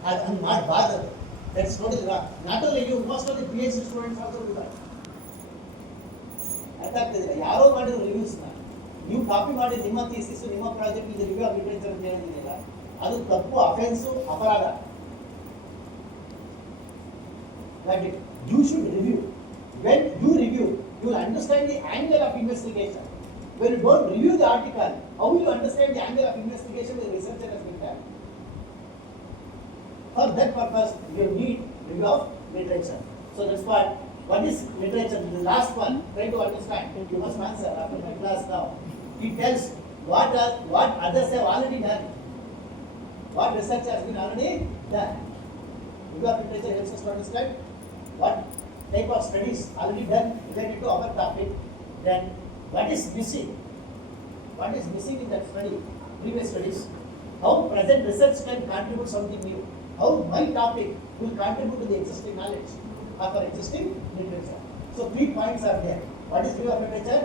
I'm not bothered. That's totally wrong. Not only you, most of the PhD students also do that. ಅರ್ಥ ಆಗ್ತದಿಲ್ಲ ಯಾರೋ ಮಾಡಿರೋ ರಿವ್ಯೂಸ್ನ ನೀವು copy ಮಾಡಿ ನಿಮ್ಮ thesis ನಿಮ್ಮ project ಇದು review of literature ಅಂತ ಹೇಳಿದಿಲ್ಲ ಅದು ತಪ್ಪು ಅಫೆನ್ಸು ಅಪರಾಧ. You should review. When you review, you will understand the angle of investigation. When you don't review the article, how will you understand the angle of investigation the researcher has been done? For that purpose, you need review of literature. So that's what is literature? The last one, try to understand. You must answer after my class now. It tells what others have already done. What research has been already done. Review of literature helps us to understand what type of studies already done related to our topic. Then what is missing? What is missing in that study, previous studies? How present research can contribute something new? How my topic will contribute to the existing knowledge or for existing literature. So 3 points are there. What is review of literature?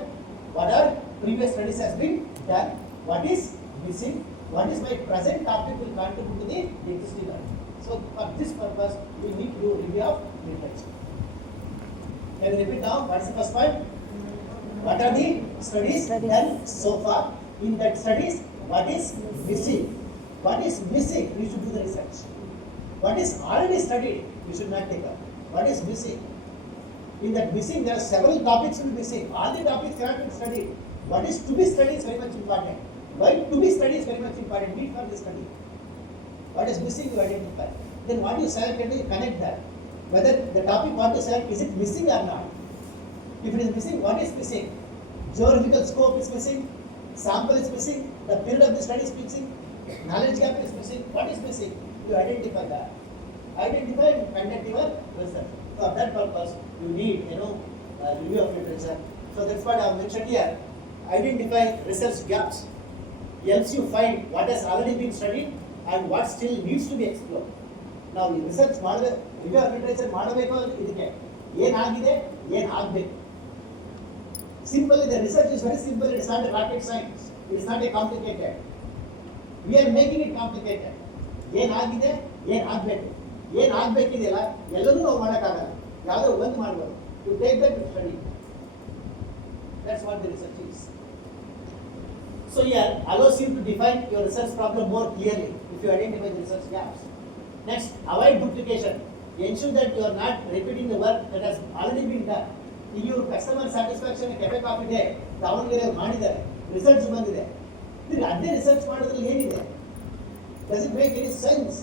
What are previous studies has been done? What is missing? What is my present topic will contribute to the existing knowledge. So for this purpose, we need to do review of literature. Can you repeat now? What is the first point? What are the studies done so far? In that studies, what is missing? What is missing? We should do the research. What is already studied, we should not take up. What is missing? In that missing, there are several topics to be missing. All the topics cannot be studied. What is to be studied is very much important. Why to be studied is very much important. Need for the study. What is missing, you identify. Then what you select, you connect that. Whether the topic what you select, is it missing or not? If it is missing, what is missing? Geographical scope is missing. Sample is missing. The period of the study is missing. Knowledge gap is missing. What is missing? You identify that. Identify and conduct your research. For that purpose, you need, review of literature. So that's what I have mentioned here. Identify research gaps. Helps you find what has already been studied and what still needs to be explored. Now, research review of literature ಮಾಡಬೇಕು ಇದಕ್ಕೆ ಏನಾಗಿದೆ ಏನು ಆಗಬೇಕು. Simple, the research is very simple. It is not a rocket science. It is not a complicated. We are making it complicated. ಏನಾಗಿದೆ ಏನು ಆಗಬೇಕು ಏನು ಆಗಬೇಕಿದೆಯಲ್ಲ ಎಲ್ಲರೂ ನಾವು ಮಾಡೋಕ್ಕಾಗಲ್ಲ ಯಾವುದೋ ಒಂದು ಮಾಡ್ಬೋದು. You take that to study. That's what the research is. So here allows you to define your research problem more clearly if you identify the research gaps. Next, avoid duplication. Ensure that you are not repeating the work that has already been done. ಈಗ ಇವರು customer satisfaction cafe coffee day Davanagere ಮಾಡಿದ್ದಾರೆ, results ಬಂದಿದೆ. ಅದೇ research ಮಾಡೋದ್ರಲ್ಲಿ ಏನಿದೆ? Does it make any sense?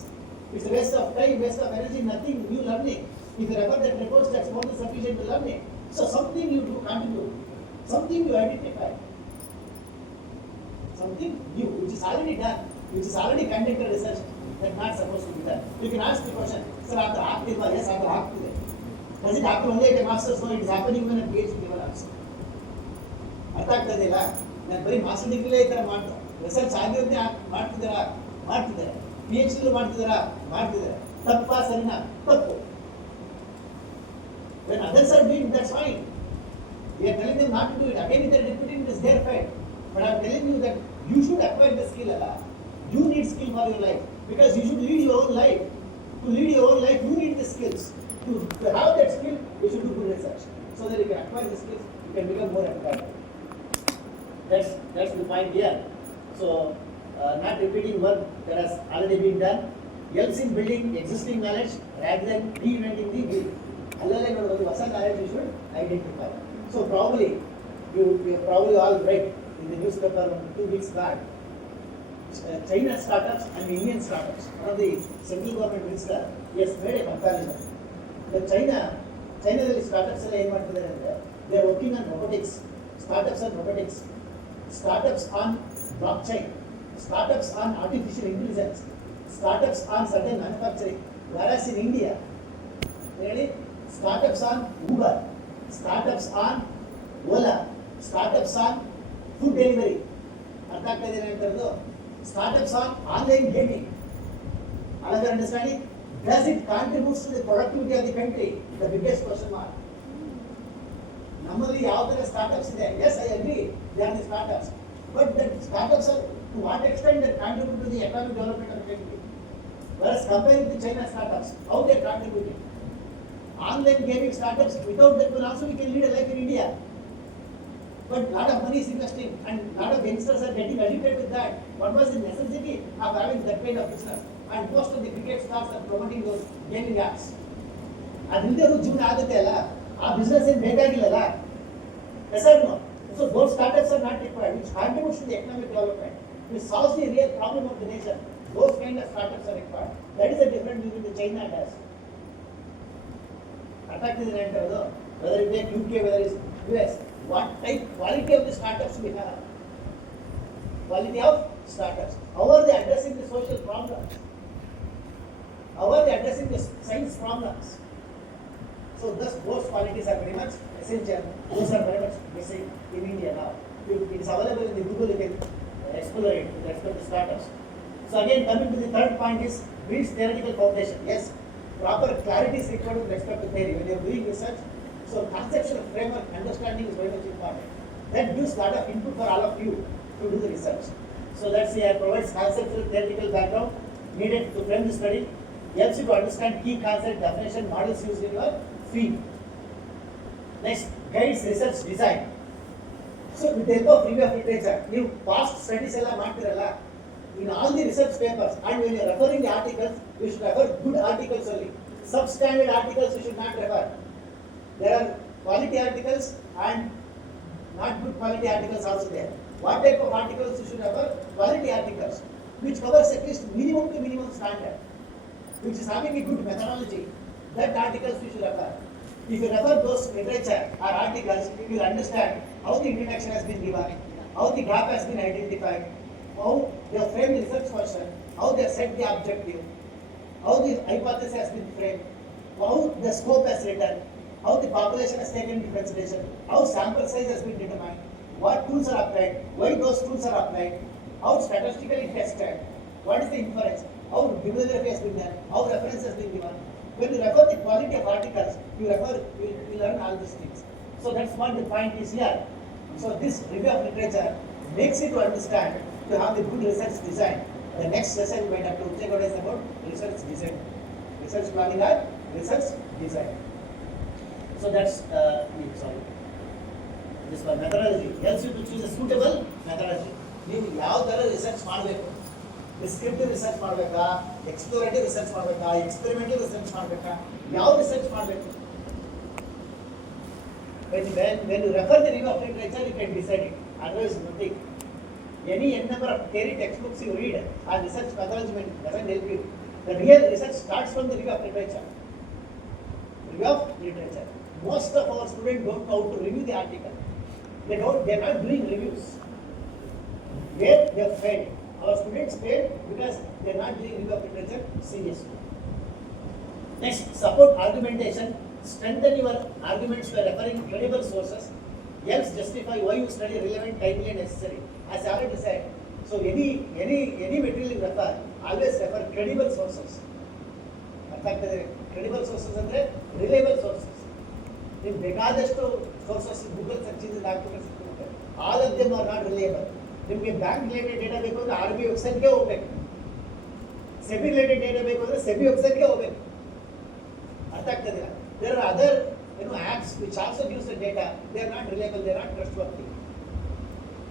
It's a waste of time, waste of energy, nothing new learning. If you refer that reports, that's more than sufficient to learning. So something you do contribute. Something you identify. Something new, which is already done, which is already conducted research that not supposed to be done. You can ask the question, sir, after active, yes, after active. Does it happen only at a master's? No, it is happening even at PhD level also. ಅರ್ಥ ಆಗ್ತದಿಲ್ಲ. ನಾನು ಬರೀ master ಡಿಗ್ರಿಲೇ ಈ ಥರ ಮಾಡ್ತಾರೆ, research ಆಗಿರೋದೇ ಮಾಡ್ತಿದ್ದಾರಾ, ಮಾಡ್ತಿದ್ದಾರೆ, PhD ಮಾಡ್ತಿದ್ದಾರಾ, ಮಾಡ್ತಿದ್ದಾರೆ. ತಪ್ಪಾ ಸರಿನಾ? ತಪ್ಪು. When others are doing, that's fine. We are telling them not to do it. Again, if they are repeating, it is their fault. But I am telling you that you should acquire the skill. You need skill for your life because you should lead your own life. To lead your own life, you need the skills. To have that skill, you should do good research so that you can acquire the skills. You can become more employed. That's the point here. So, not repeating work that has already been done helps in building existing knowledge rather than reinventing the wheel. Allale nodu vasa knowledge you should identify. So probably you probably all read in the newspaper 2 weeks back, China startups and Indian startups. One of the central government minister has made a comparison. The Chinaದಲ್ಲಿ startups ಎಲ್ಲ ಏನು ಮಾಡ್ತಿದ್ದಾರೆ ಅಂದರೆ they are working on robotics. Startups on robotics. Startups on blockchain. Startups on artificial intelligence. Startups on certain manufacturing. Whereas in India, really, startups on Uber. Startups on Ola. Startups on food delivery. ಅರ್ಥ ಆಗ್ತಾ ಇದೆ ಅಂತಂದು. Startups on online gaming. Another understanding? Does it contribute to the productivity of the country? The biggest question mark. ನಮ್ಮಲ್ಲಿ ಯಾವ ಥರ startups ಇದೆ? Yes, I agree. They are the startups. But the startups are to what extent they contribute to the economic development of the country? Whereas comparing to China startups, how they are contributing? Online gaming startups, without that one also we can lead a life in India. But lot of money is investing and lot of youngsters are getting addicted with that. What was the necessity of having that kind of business? And most of the cricket stars are promoting those gaming apps. ಅದರಿಂದ ಜೀವನ ಆಗುತ್ತೆ ಅಲ್ಲ, ಆ business ಏನು ಬೇಕಾಗಿಲ್ಲಲ್ಲ. Yes or no? So those startups are not required, which contributes to the economic development, which solves the real problem of the nation. Those kind of startups are required. That is the difference between the China and us. ಅರ್ಥ ಆಗ್ತಿದೆ ಅಂತಂದು, whether it is UK, whether it is US, what type quality of the startups we have? Quality of startups. How are they addressing the social problems? How are they addressing the science problems? So those qualities are very much essential. Those are very much missing in India now. It is available in the Google, you can explore it with respect to startups. So again, coming to the third point is builds theoretical foundation. Yes, proper clarity is required with respect to theory. When you are doing research, so conceptual framework understanding is very much important. That gives a lot of input for all of you to do the research. So that's it provides conceptual theoretical background needed to frame the study. Helps you to understand key concept, definition, models used in your field. Next, guides research design. So with the help of review of literature, you past studies ಎಲ್ಲ ಮಾಡ್ತಿರಲ್ಲ, in all the research papers and when you are referring the articles, you should refer good articles only. Substandard articles you should not refer. There are quality articles and not good quality articles also there. What type of articles you should refer? Quality articles, which covers at least minimum to minimum standard, which is having a good methodology. That articles you should refer. If you refer those literature or articles, you will understand how the introduction has been given, how the gap has been identified, how they have framed the research question, how they have set the objective, how the hypothesis has been framed, how the scope has written, how the population has taken into consideration, how sample size has been determined, what tools are applied, why those tools are applied, how statistically tested, what is the inference, how bibliography has been done, how reference has been given. When you refer the quality of articles, you learn all these things. So that's what the point is here. So this review of literature makes you to understand to have the good research design. The next session we might have to check out is about research design, research planning or research design. So that's this one methodology helps you to choose a suitable methodology. ನೀವು ಯಾವ ಥರ research ಮಾಡಬೇಕು, descriptive research ಮಾಡಬೇಕಾ, ಎಕ್ಸ್ಪ್ಲೋರೇಟಿವ್ research ಮಾಡಬೇಕಾ, experimental research ಮಾಡಬೇಕಾ, ಯಾವ research ಮಾಡಬೇಕು? When you refer the review of literature, you can decide it. Otherwise, nothing. Any number of theory textbooks you read or research methodology doesn't help you. The real research starts from the review of literature. Review of literature. Most of our students don't know how to review the article. They're not doing reviews. Where they have failed. Our students fail because they're not doing review of literature seriously. Next, support argumentation. Strengthen your arguments by referring to credible sources. Helps justify why you study relevant, timely, and necessary. As I already said, so any material you refer, always refer credible sources. Credible sources ಅಂದ್ರೆ reliable sources. ನೀವು ಬೇಕಾದಷ್ಟು sources Google search ಇಂದ ಹಾಕಿದ್ರೆ ಸಿಗುತ್ತೆ. All of them are not reliable. ನಿಮಗೆ bank related data ಬೇಕು ಅಂದ್ರೆ RBI ವೆಬ್ಸೈಟ್ಗೆ ಹೋಗಬೇಕು. ಸೆಬಿ ರಿಲೇಟೆಡ್ ಡೇಟಾ ಬೇಕು ಅಂದ್ರೆ ಸೆಬಿ ವೆಬ್ಸೈಟ್ಗೆ ಹೋಗಬೇಕು. ಅರ್ಥ ಆಗ್ತದಿಲ್ಲ. There are other apps which also gives the data. They are not reliable. They are not trustworthy.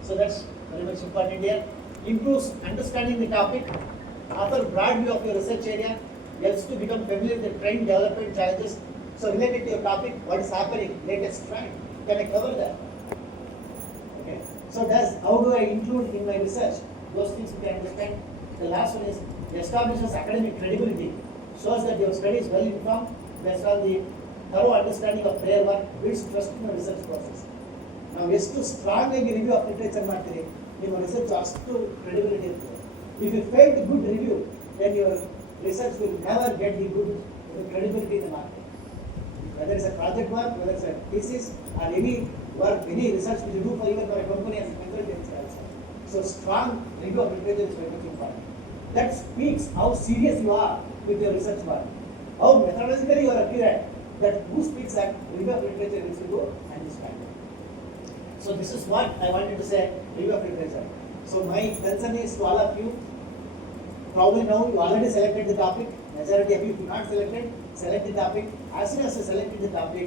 So that's very much important here. Improves understanding the topic. Offer broad view of your research area. Helps to become familiar with the trend, development challenges. So related to your topic, what is happening, latest trend. Can I cover that? Okay. So how do I include in my research? Those things we can understand. The last one is establishes academic credibility. Shows that your study is well informed based on the thorough understanding of prior work, builds trust in the research process. Now, ಎಷ್ಟು strong ಆಗಿ review of literature ಮಾಡ್ತೀರಿ, ನಿಮ್ಮ research ಅಷ್ಟು credibility ಇರ್ತದೆ. If you fail the good review, then your research will never get the good credibility in the market. Whether it's a project work, whether it's a thesis, or any work, any research which you do for even for a company as a consultancy also. So strong review of literature is very much important. That speaks how serious you are with your research work, how methodologically you are accurate. That who speaks that review of literature is to go and understand. So this is what I wanted to say, review of literature. So my concern is to all of you. Probably now you already selected the topic. Majority of you, if you not selected, select the topic. As soon as you selected the topic,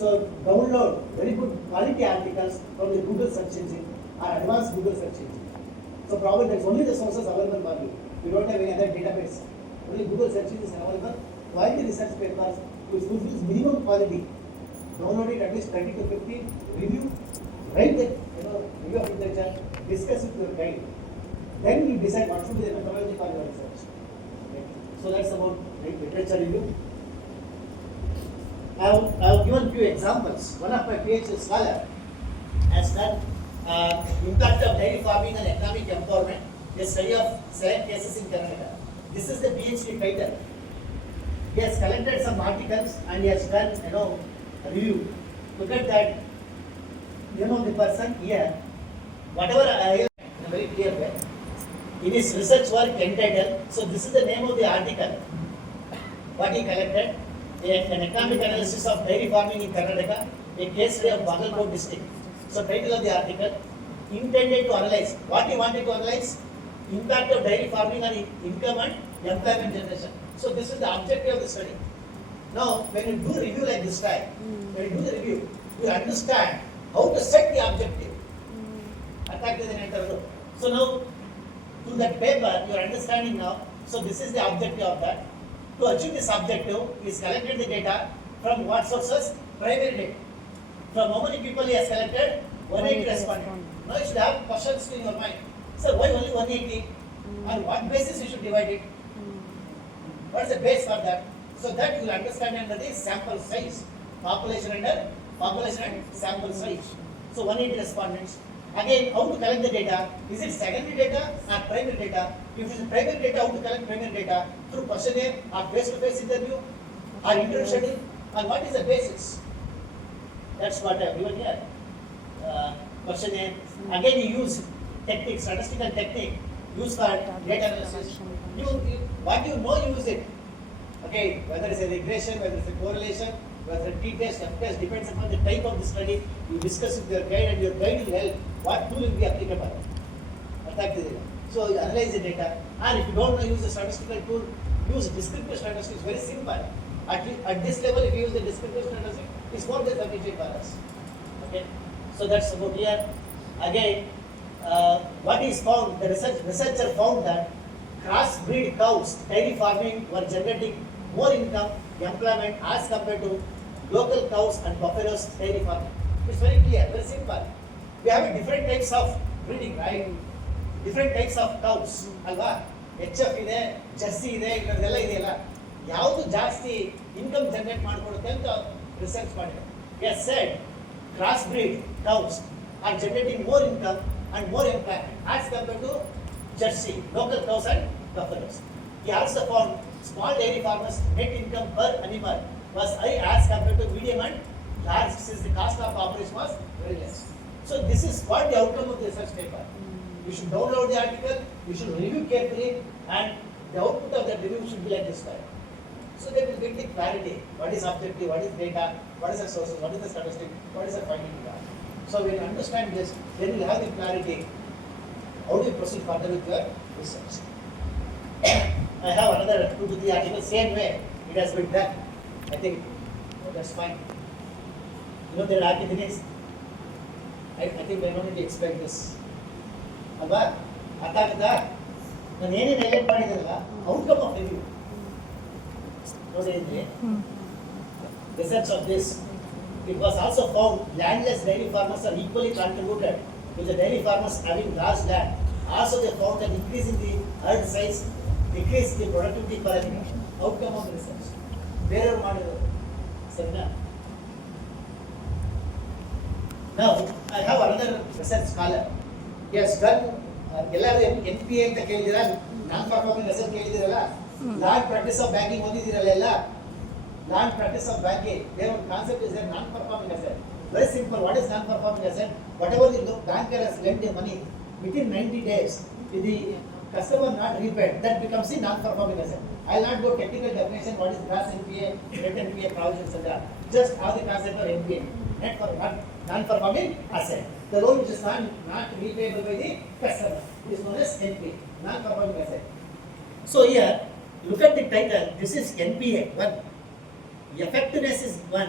so download very good quality articles from the Google search engine or advanced Google search engine. So probably there's only the sources available for you. You don't have any other database. Only Google search engine is available. Quality research papers which fulfills minimum quality. Download it at least 30 to 50. Review. Write the review of literature. Discuss it with your guide. Then you decide what should be the methodology for your research. Okay. So that's about literature review. I have given few examples. One of my PhD scholar has done impact of dairy farming and economic empowerment, a study of select cases in Canada. This is the PhD title. He has collected some articles and he has done a review. Look at that. The person here, whatever in a very clear way. In his research work entitled, so this is the name of the article. What he collected, an economic analysis of dairy farming in Karnataka, a case study of Bagalkot district. So title of the article, intended to analyze. What he wanted to analyze? Impact of dairy farming on income and employment generation. So this is the objective of the study. Now, when you do review like this time, when you do the review, you understand how to set the objective. So now, to that paper, you are understanding now. So this is the objective of that. To achieve this objective, he has collected the data from what sources? Primary data. From how many people he has collected? 180 respondents. Now you should have questions in your mind. Sir, why only 180? On what basis you should divide it? What is the base for that? So that you will understand under the sample size. Population under population and sample size. So 180 respondents. Again, how to collect the data? Is it secondary data or primary data? If it is primary data, how to collect primary data? Through questionnaire or face-to-face interview or interview schedule? And what is the basis? That's what I have given here. Questionnaire. Again, you use technique, statistical technique, used for data analysis. What you know, use it. Okay, whether it's a regression, whether it's a correlation, whether it's a t-test, f-test, depends upon the type of the study. You discuss with your guide and your guide will help what tool will be applicable. So you analyze the data, and if you don't know use the statistical tool, use descriptive statistics. Very simple. At this level, if you use the descriptive statistics, it's more than sufficient for us. Okay, so that's about here. Again, what is found? The researcher found that crossbreed cows, dairy farming, were generating more income, employment as compared to local cows and buffaloes dairy farming. It's very clear, very simple. We have different types of breeding, right? Different types of cows, alva. HF ಇದೆ, Jersey ಇದೆ, ಇದೆಲ್ಲ ಇದೆಯಲ್ಲ. ಯಾವುದು ಜಾಸ್ತಿ income generate ಮಾಡ್ಕೊಡುತ್ತೆ ಅಂತ research ಮಾಡಿದೆ. Yes said, crossbreed cows are generating more income and more impact as compared to Jersey, local cows and buffaloes. He also found small dairy farmers' net income per animal was high as compared to medium and large, since the cost of operation was very less. So this is what the outcome of the research paper. You should download the article, you should review carefully, and the output of that review should be like this type. So they will get the clarity. What is objective, what is data, what is the sources, what is the statistic, what is the finding data. So when you understand this, then you will have the clarity. How do you proceed further with your research? I have another 2 to 3 articles, same way it has been done. I think that's fine. You know their article is, I think we don't need to explain this. ಅಲ್ವಾ ಅರ್ಥ ಆಗ್ತದಾ? ನಾನು ಏನೇನು highlight ಮಾಡಿದ್ರಲ್ಲ outcome of review ನೋಡಿದ್ರಿ research of this. It was also found landless dairy farmers are equally contributed with the dairy farmers having large land. Also they found an increase in the herd size, decrease in the productivity per animal. Outcome of the research. ಬೇರೆಯವರು ಮಾಡಿರೋದು ಸರಿನಾ? Now I have another research scholar. He has done ಎಲ್ಲರೂ NPA ಅಂತ ಕೇಳಿದಿರಾ, non performing asset ಕೇಳಿದಿರಲ್ಲ, law and practice of banking ಓದಿದಿರಲ್ಲ ಎಲ್ಲ. Law and practice of banking, their concept is non performing asset. Very simple. What is non performing asset? Whatever the banker has lent the money within 90 days, if the customer not repaid, that becomes the non performing asset. I will not go technical definition what is gross NPA, net NPA, provisions and that. Just how the concept of NPA, net for non performing asset. The loan which is not repayable by the customer is known as NPA, non performing asset. So here, look at the title. This is NPA 1. Effectiveness is 1.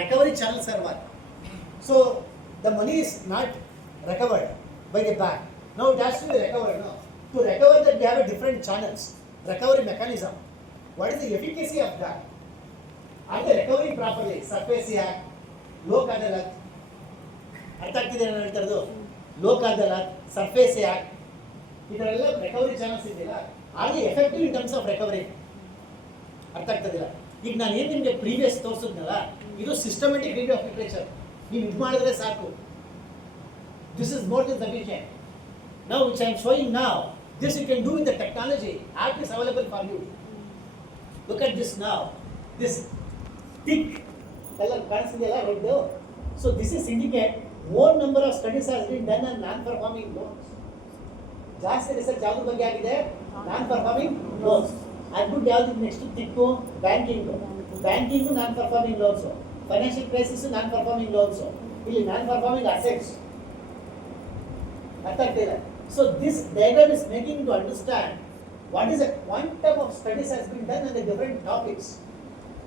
Recovery channels are 1. So the money is not recovered by the bank. Now it has to be recovered. No? To recover that we have a different channels, recovery mechanism. What is the efficacy of that? Are they recovering properly? Surface Act, Lok Adalat, ಅರ್ಥ ಆಗ್ತಿದೆ ನಾನು ಹೇಳ್ತಿರೋದು, Lok Adalat, surface act, ಇದರೆಲ್ಲ recovery channels ಇದೆಯಲ್ಲ, R the effective in terms of recovery. ಅರ್ಥ ಆಗ್ತದಿಲ್ಲ. ಈಗ ನಾನು ಏನು ನಿಮಗೆ ಪ್ರೀವಿಯಸ್ ತೋರಿಸಿದ್ನಲ್ಲ, ಇದು ಸಿಸ್ಟಮೆಟಿಕ್ ರಿವ್ಯೂ ಆಫ್ ಲಿಟ್ರೇಚರ್. ನೀವು ಇದು ಮಾಡಿದ್ರೆ ಸಾಕು. This is more than sufficient. Now which I am showing now, this you can do with the technology. App is available for you. Look at this now. This thick color ಕಾಣಿಸ್ತಿದೆಯಲ್ಲ red. So this is indicate more number of studies has been done on non-performing loans. ಜಾಸ್ತಿ research ಯಾವ್ದ್ರ ಬಗ್ಗೆ ಆಗಿದೆ? non-performing loans. ಅದ್ಬಿಟ್ಟು ಯಾವ್ದು next ತಿಕ್ಕು? Banking. Banking non-performing loans. Financial crisis non-performing loans. ಇಲ್ಲಿ non-performing assets. ಅರ್ಥ ಆಗ್ತಿಲ್ಲ. So this diagram is making you to understand what is the quantum of studies has been done on the different topics.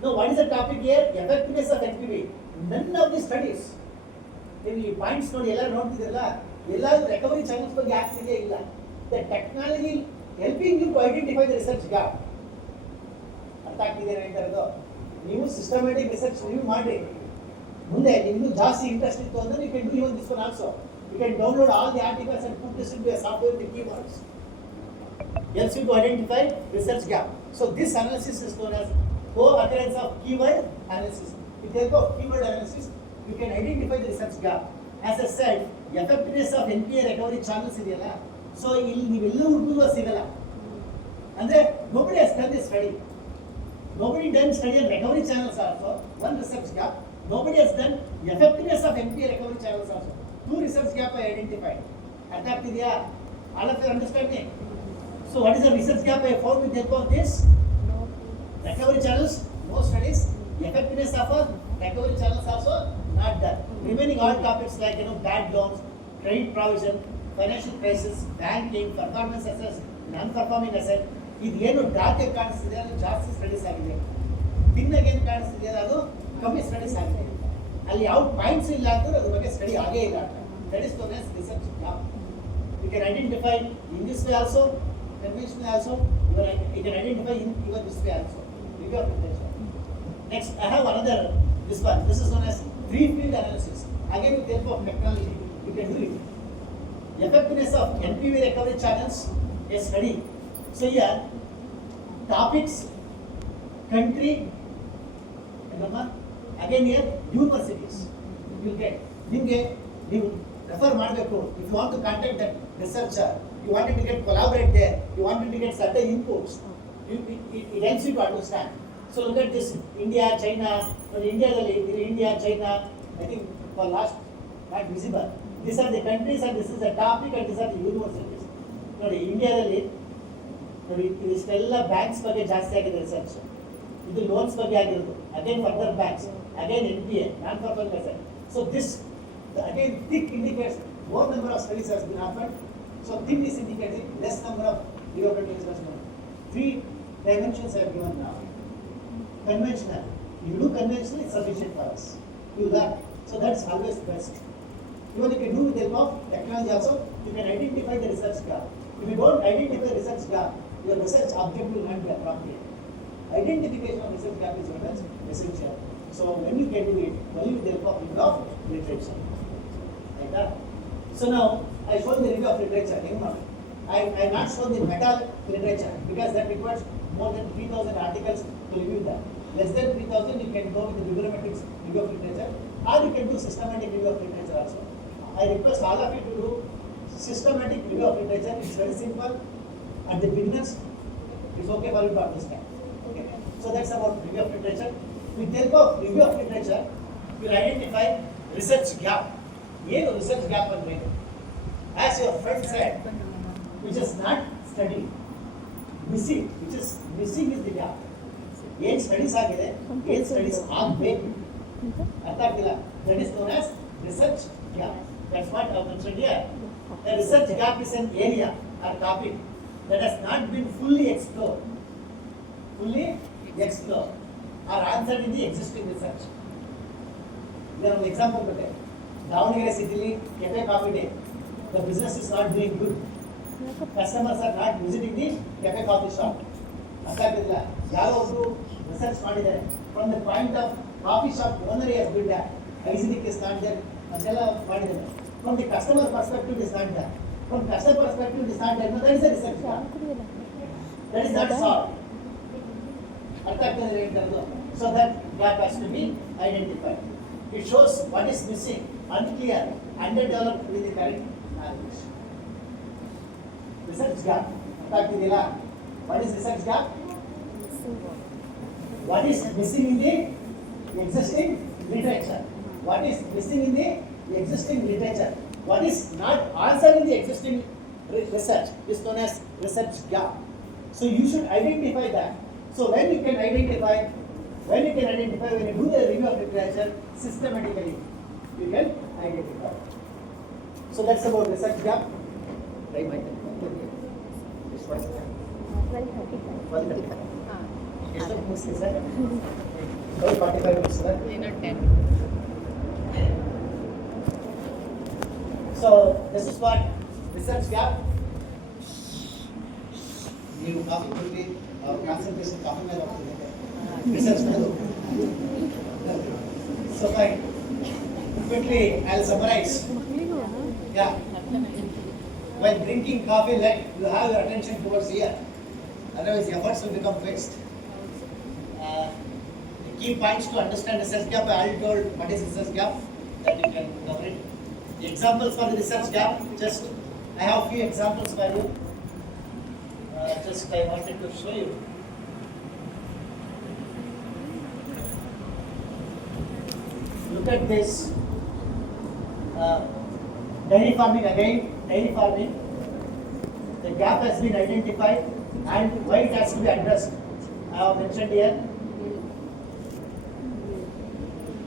Now what is the topic here? Effectiveness of NPV. None of the studies. ನೀವು ಈ points ನೋಡಿ ಎಲ್ಲರೂ ನೋಡ್ತಿದ್ರಲ್ಲ, ಎಲ್ಲಾದ್ರೂ recovery channels ಬಗ್ಗೆ ಆಗ್ತಿದೆಯೇ ಇಲ್ಲ. The technology helping you to identify the research gap. ಅರ್ಥ ಆಗ್ತಿದೆ ಹೇಳ್ತಿರೋದು. ನೀವು ಸಿಸ್ಟಮ್ಯಾಟಿಕ್ ರಿಸರ್ಚ್ ರಿವ್ಯೂ ಮಾಡಿ ಮುಂದೆ ಇನ್ನೂ ಜಾಸ್ತಿ ಇಂಟ್ರೆಸ್ಟ್ ಇತ್ತು ಅಂದ್ರೆ you can do even this one also. You can download all the articles and put this into a software with the keywords. Helps you to identify research gap. So this analysis is known as co-occurrence of keyword analysis. With help of keyword analysis, you can identify the research gap. As I said, effectiveness of NPA recovery channels ಇದೆಯಲ್ಲ, so ಇಲ್ಲಿ ನೀವೆಲ್ಲೂ ಹುಡುಕುವ ಸಿಗಲ್ಲ. ಅಂದ್ರೆ nobody has done this study. Nobody done study on recovery channels also. One research gap. Nobody has done effectiveness of NPA recovery channels also. Two research gap I identified. ಅರ್ಥ ಆಗ್ತಿದೆಯಾ? All of you understand me? So what is the research gap I found with help of this? Recovery channels, no studies. Effectiveness of recovery channels also not done. Remaining all topics like bad loans, credit provision, financial crisis, banking, performance assets, non-performing asset. ಇದು ಏನು dark ಆಗಿ ಕಾಣಿಸ್ತಿದೆ ಅದು ಜಾಸ್ತಿ studies ಆಗಿದೆ. ಭಿನ್ನಾಗಿ ಏನು ಕಾಣಿಸ್ತಿದೆ ಅದು ಕಮ್ಮಿ ಸ್ಟಡೀಸ್ ಆಗಿದೆ. ಅಲ್ಲಿ ಯಾವ ಪಾಯಿಂಟ್ಸ್ ಇಲ್ಲ ಅಂದ್ರೆ ಅದ್ರ ಬಗ್ಗೆ ಸ್ಟಡಿ ಆಗೇ ಇಲ್ಲ. That is known as research gap. You can identify in this way also, conventional also. You can identify in even this way also. Review of literature. Next, I have another this one. This is known as three-field analysis. Again, with help of technology, you can do it. Effectiveness of NPV recovery channels is study. So here, topics, country, again here universities. You get ನಿಮಗೆ ನೀವು refer ಮಾಡಬೇಕು. If you want to contact that researcher, you wanted to get collaborate there, you wanted to get certain inputs, it helps you to understand. So look at this, India, China, India, China, I think for last not visible. These are the countries and this is the topic and these are the universities. ನೋಡಿ ಇಂಡಿಯಾದಲ್ಲಿ ನೋಡಿ ಇಷ್ಟೆಲ್ಲ banks ಬಗ್ಗೆ ಜಾಸ್ತಿ ಆಗಿದೆ research. ಇದು loans ಬಗ್ಗೆ ಆಗಿರೋದು, again further banks, again NPA, non profit sector. So this again thick indicates more number of studies has been offered. So thick is indicating less number of development investment. 3 dimensions I have given now. Conventional, you do conventional, it's sufficient for us. You learn, so that's always best. Even if you do with the help of technology also, you can identify the research gap. If you don't identify the research gap, your research object will not be appropriate. Identification of research gap is what is essential. So when you can do it, only with the help of literature. Like that. So now I shown the review of literature. I not shown the meta literature because that requires more than 3,000 articles to review that. Less than 3,000 you can go with the bibliometrics review of literature, or you can do systematic review of literature also. I request all of you to do systematic review of literature. It's very simple. At the beginners, it's okay for you to understand. Okay. So that's about review of literature. With the help of review of literature, you will identify research gap. ಏನು research gap ಅಂದ್ರೆ, as your friend said, which is not studied, missing, which is missing is the gap. ಏನು studies ಆಗಿದೆ, ಏನು studies ಆಗಬೇಕು, ಅರ್ಥ ಆಗ್ತಿಲ್ಲ. That is known as research gap. That's what I mentioned here. The research gap is an area or topic that has not been fully explored or answered in the existing research. There is an example. Davanagere city cafe coffee day, the business is not doing good. Customers are not visiting the cafe coffee shop. ಅರ್ಥಾಗ್ತಿಲ್ಲ. ಯಾರೋ ಒಬ್ರು research ಮಾಡಿದ್ದಾರೆ, from the point of coffee shop owner has build that, hygienic is not there, ಅದೆಲ್ಲ ಮಾಡಿದ್ದಾರೆ. From the customer perspective is not there. From customer perspective is not there. No, that is a research gap. That is not solved. ಅರ್ಥಾಗ್ತದೆ ಹೇಳ್ತಾರದು. So that gap has to be identified. It shows what is missing, unclear, underdeveloped with the current knowledge. Research gap. ಅರ್ಥಾಗ್ತಿದೆಯಲ್ಲ? What is research gap? What is missing in the existing literature? What is missing in the existing literature? What is not answered in the existing research is known as research gap. So you should identify that. So when you identify, when you do the review of literature systematically, you can identify. So that's about research gap. Right, Michael? This one. 12:35. ಎಷ್ಟು ಮುಗಿಸ್ತೀವಿ sir? 12:45 ಮುಗಿಸ್ತಾರೆ. 10. So this is what research gap. ನೀವು coffee ಕುಡಿದು concentration coffee ಮೇಲೆ ಹೋಗ್ತಿದೆ, research ಮೇಲೆ. So fine. Quickly I'll summarize. Yeah. When drinking coffee, let you have your attention towards here. Otherwise, the efforts will become fixed. The key points to understand research gap, I already told what is research gap, that you can cover it. The examples for the research gap, just I have few examples for you. Just I wanted to show you. Look at this. Dairy farming again. Dairy farming. The gap has been identified and why it has to be addressed. I have mentioned here.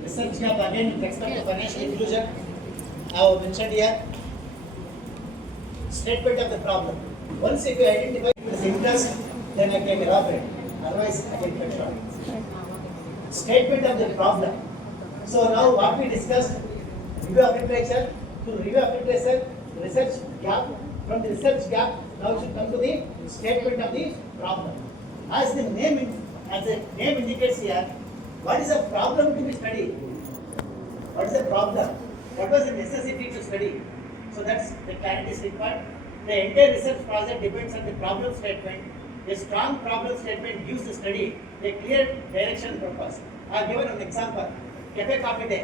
Research gap again with respect to financial inclusion. I have mentioned here. Statement of the problem. Once if you identify this interest, then I can elaborate. Otherwise, I can cut short. Statement of the problem. So now what we discussed, review of literature, to review of literature, research gap. From the research gap, now we should come to the statement of the problem. As the name indicates here, what is the problem to be studied? What is the problem? What was the necessity to study? So that's the clarity is required. The entire research project depends on the problem statement. A strong problem statement gives the study a clear direction and purpose. I have given an example. Cafe coffee day.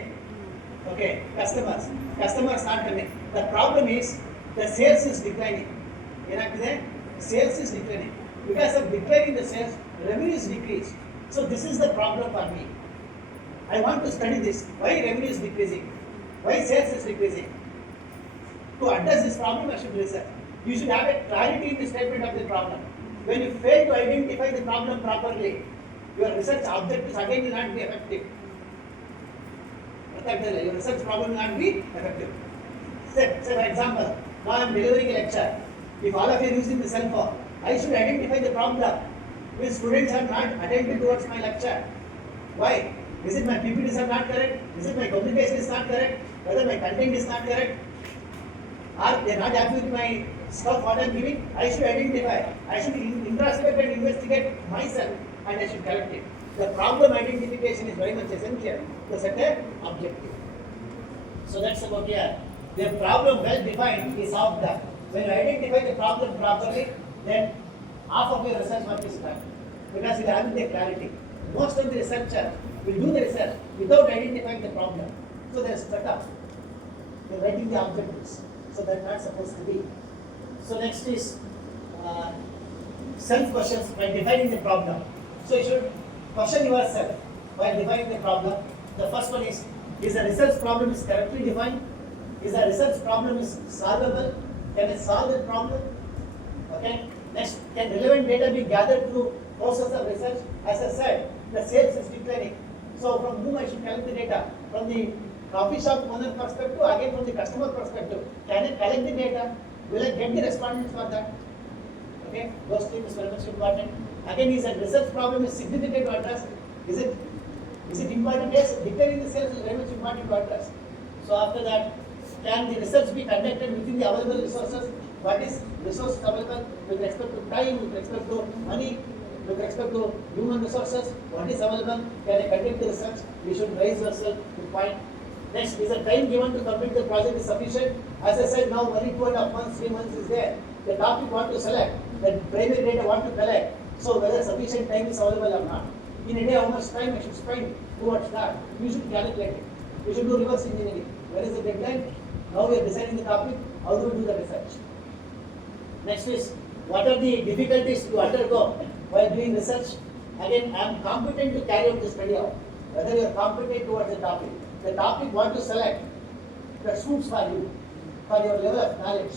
Okay, customers. Customers not coming. The problem is the sales is declining. Sales is declining. Because of declining the sales, revenue is decreased. So this is the problem for me. I want to study this. Why revenue is decreasing? Why sales is decreasing? To address this problem, I should research. You should have a clarity in the statement of the problem. When you fail to identify the problem properly, your research objectives again will not be effective. Your research problem will not be effective. Say for example, now I am delivering a lecture. If all of you are using the cell phone, I should identify the problem. Which students are not attentive towards my lecture. Why? Is it my PPTs are not correct? Is it my communication is not correct? Whether my content is not correct? Are they not happy with my stuff what I am giving? I should identify. I should introspect and investigate myself and I should correct it. The problem identification is very much essential to set an objective. So that's about here. The problem well defined is solved that. When you identify the problem properly, then half of your research work is done. Because you have the clarity. Most of the researchers will do the research without identifying the problem. So they are stuck up. They are writing the objectives. So that's not supposed to be. So next is self-questions by defining the problem. So you should question yourself by defining the problem. The first one is the research problem is correctly defined? Is the research problem is solvable? Can I solve the problem? Okay. Next, can relevant data be gathered through process of research? As I said, the sales is declining. So from whom I should collect the data? From the coffee shop owner perspective, again from the customer perspective. Can I collect the data? Will I get the respondents for that? Okay, those things is very much important. Again, is that research problem is significant to address? Is it important? Yes, declaring the sales is very much important to address. So after that, can the research be conducted within the available resources? What is resources available with respect to time, with respect to money, with respect to human resources? What is available? Can I conduct the research? You should raise yourself to point. Next, is the time given to complete the project is sufficient? As I said, now only 2.5 months, 3 months is there. The topic want to select, the primary data want to collect. So whether sufficient time is available or not. In a day, how much time I should spend towards that? You should calculate it. You should do reverse engineering. Where is the deadline? Now we are deciding the topic. How do we do the research? Next is, what are the difficulties to undergo while doing research? Again, I am competent to carry out the study out. Whether you are competent towards the topic want to select that suits for you, for your level of knowledge,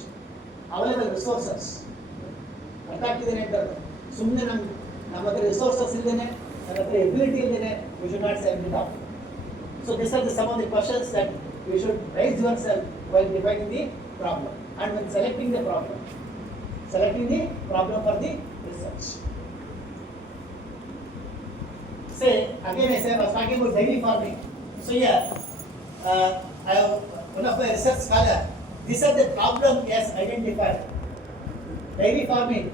available resources. ಅರ್ಥ ಆಗ್ತಿದ್ದೇನೆ ಅಂತ ಸುಮ್ಮನೆ ನಮ್ಮ ಹತ್ರ resources ಇಲ್ದೇನೆ ನಮ್ಮ ಹತ್ರ ability ಇಲ್ದೇನೆ we should not select the topic. So these are some of the questions that you should raise yourself while defining the problem and when selecting the problem for the research. Say again, I was talking about dairy farming. So here I have one of my research scholar. These are the problem he has identified. Dairy farming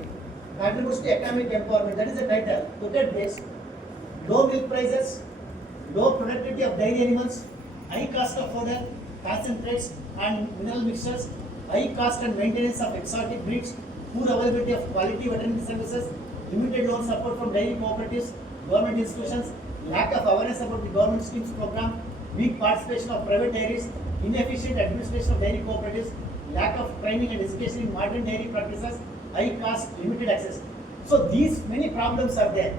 contributes to economic empowerment. That is the title. Look at this. Low milk prices, low productivity of dairy animals, high cost of fodder, concentrates and mineral mixtures, high cost and maintenance of exotic breeds, poor availability of quality veterinary services, limited loan support from dairy cooperatives, government institutions, lack of awareness about the government schemes program, weak participation of private dairies, inefficient administration of dairy cooperatives, lack of training and education in modern dairy practices, high cost, limited access. So these many problems are there.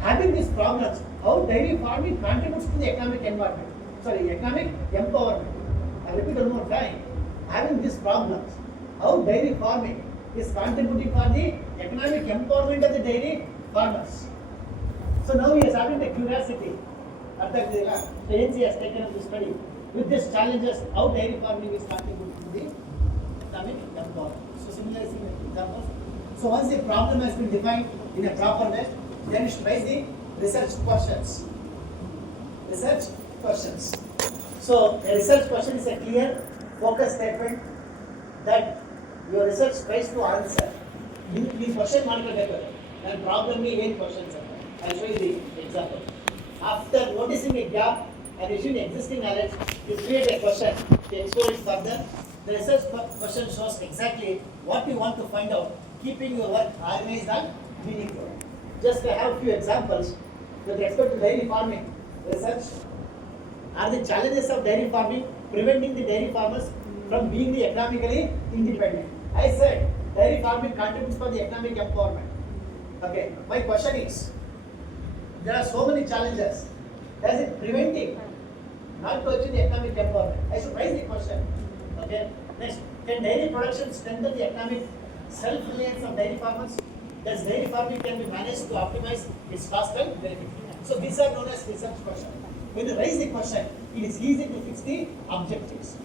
Having these problems, how dairy farming contributes to the economic empowerment. I repeat one more time. Having these problems, how dairy farming is contributing for the economic empowerment of the dairy farmers. So now he is having the curiosity. The agency has taken up the study with these challenges, how dairy farming is contributing to the economic empowerment. So similarly, examples. So once the problem has been defined in a proper way, then you should raise the research questions. So a research question is a clear, focused statement that your research tries to answer. You question ಮಾಡಬೇಕು and problem me ಏನು questions are. I'll show you the example. After noticing a gap and issuing existing knowledge, you create a question to explore it further. The research question shows exactly what you want to find out, keeping your work organized and meaningful. Just to have a few examples with respect to dairy farming research. are the challenges of dairy farming preventing the dairy farmers from being the economically independent. I said dairy farming contributes for the economic empowerment. Okay, my question is, there are so many challenges. Does it preventing not to achieve the economic empowerment? I should raise the question. Okay, next, can dairy production strengthen the economic self-reliance of dairy farmers? Does dairy farming can be managed to optimize its cost and benefit? So these are known as research questions. When you raise the question, it is easy to fix the objectives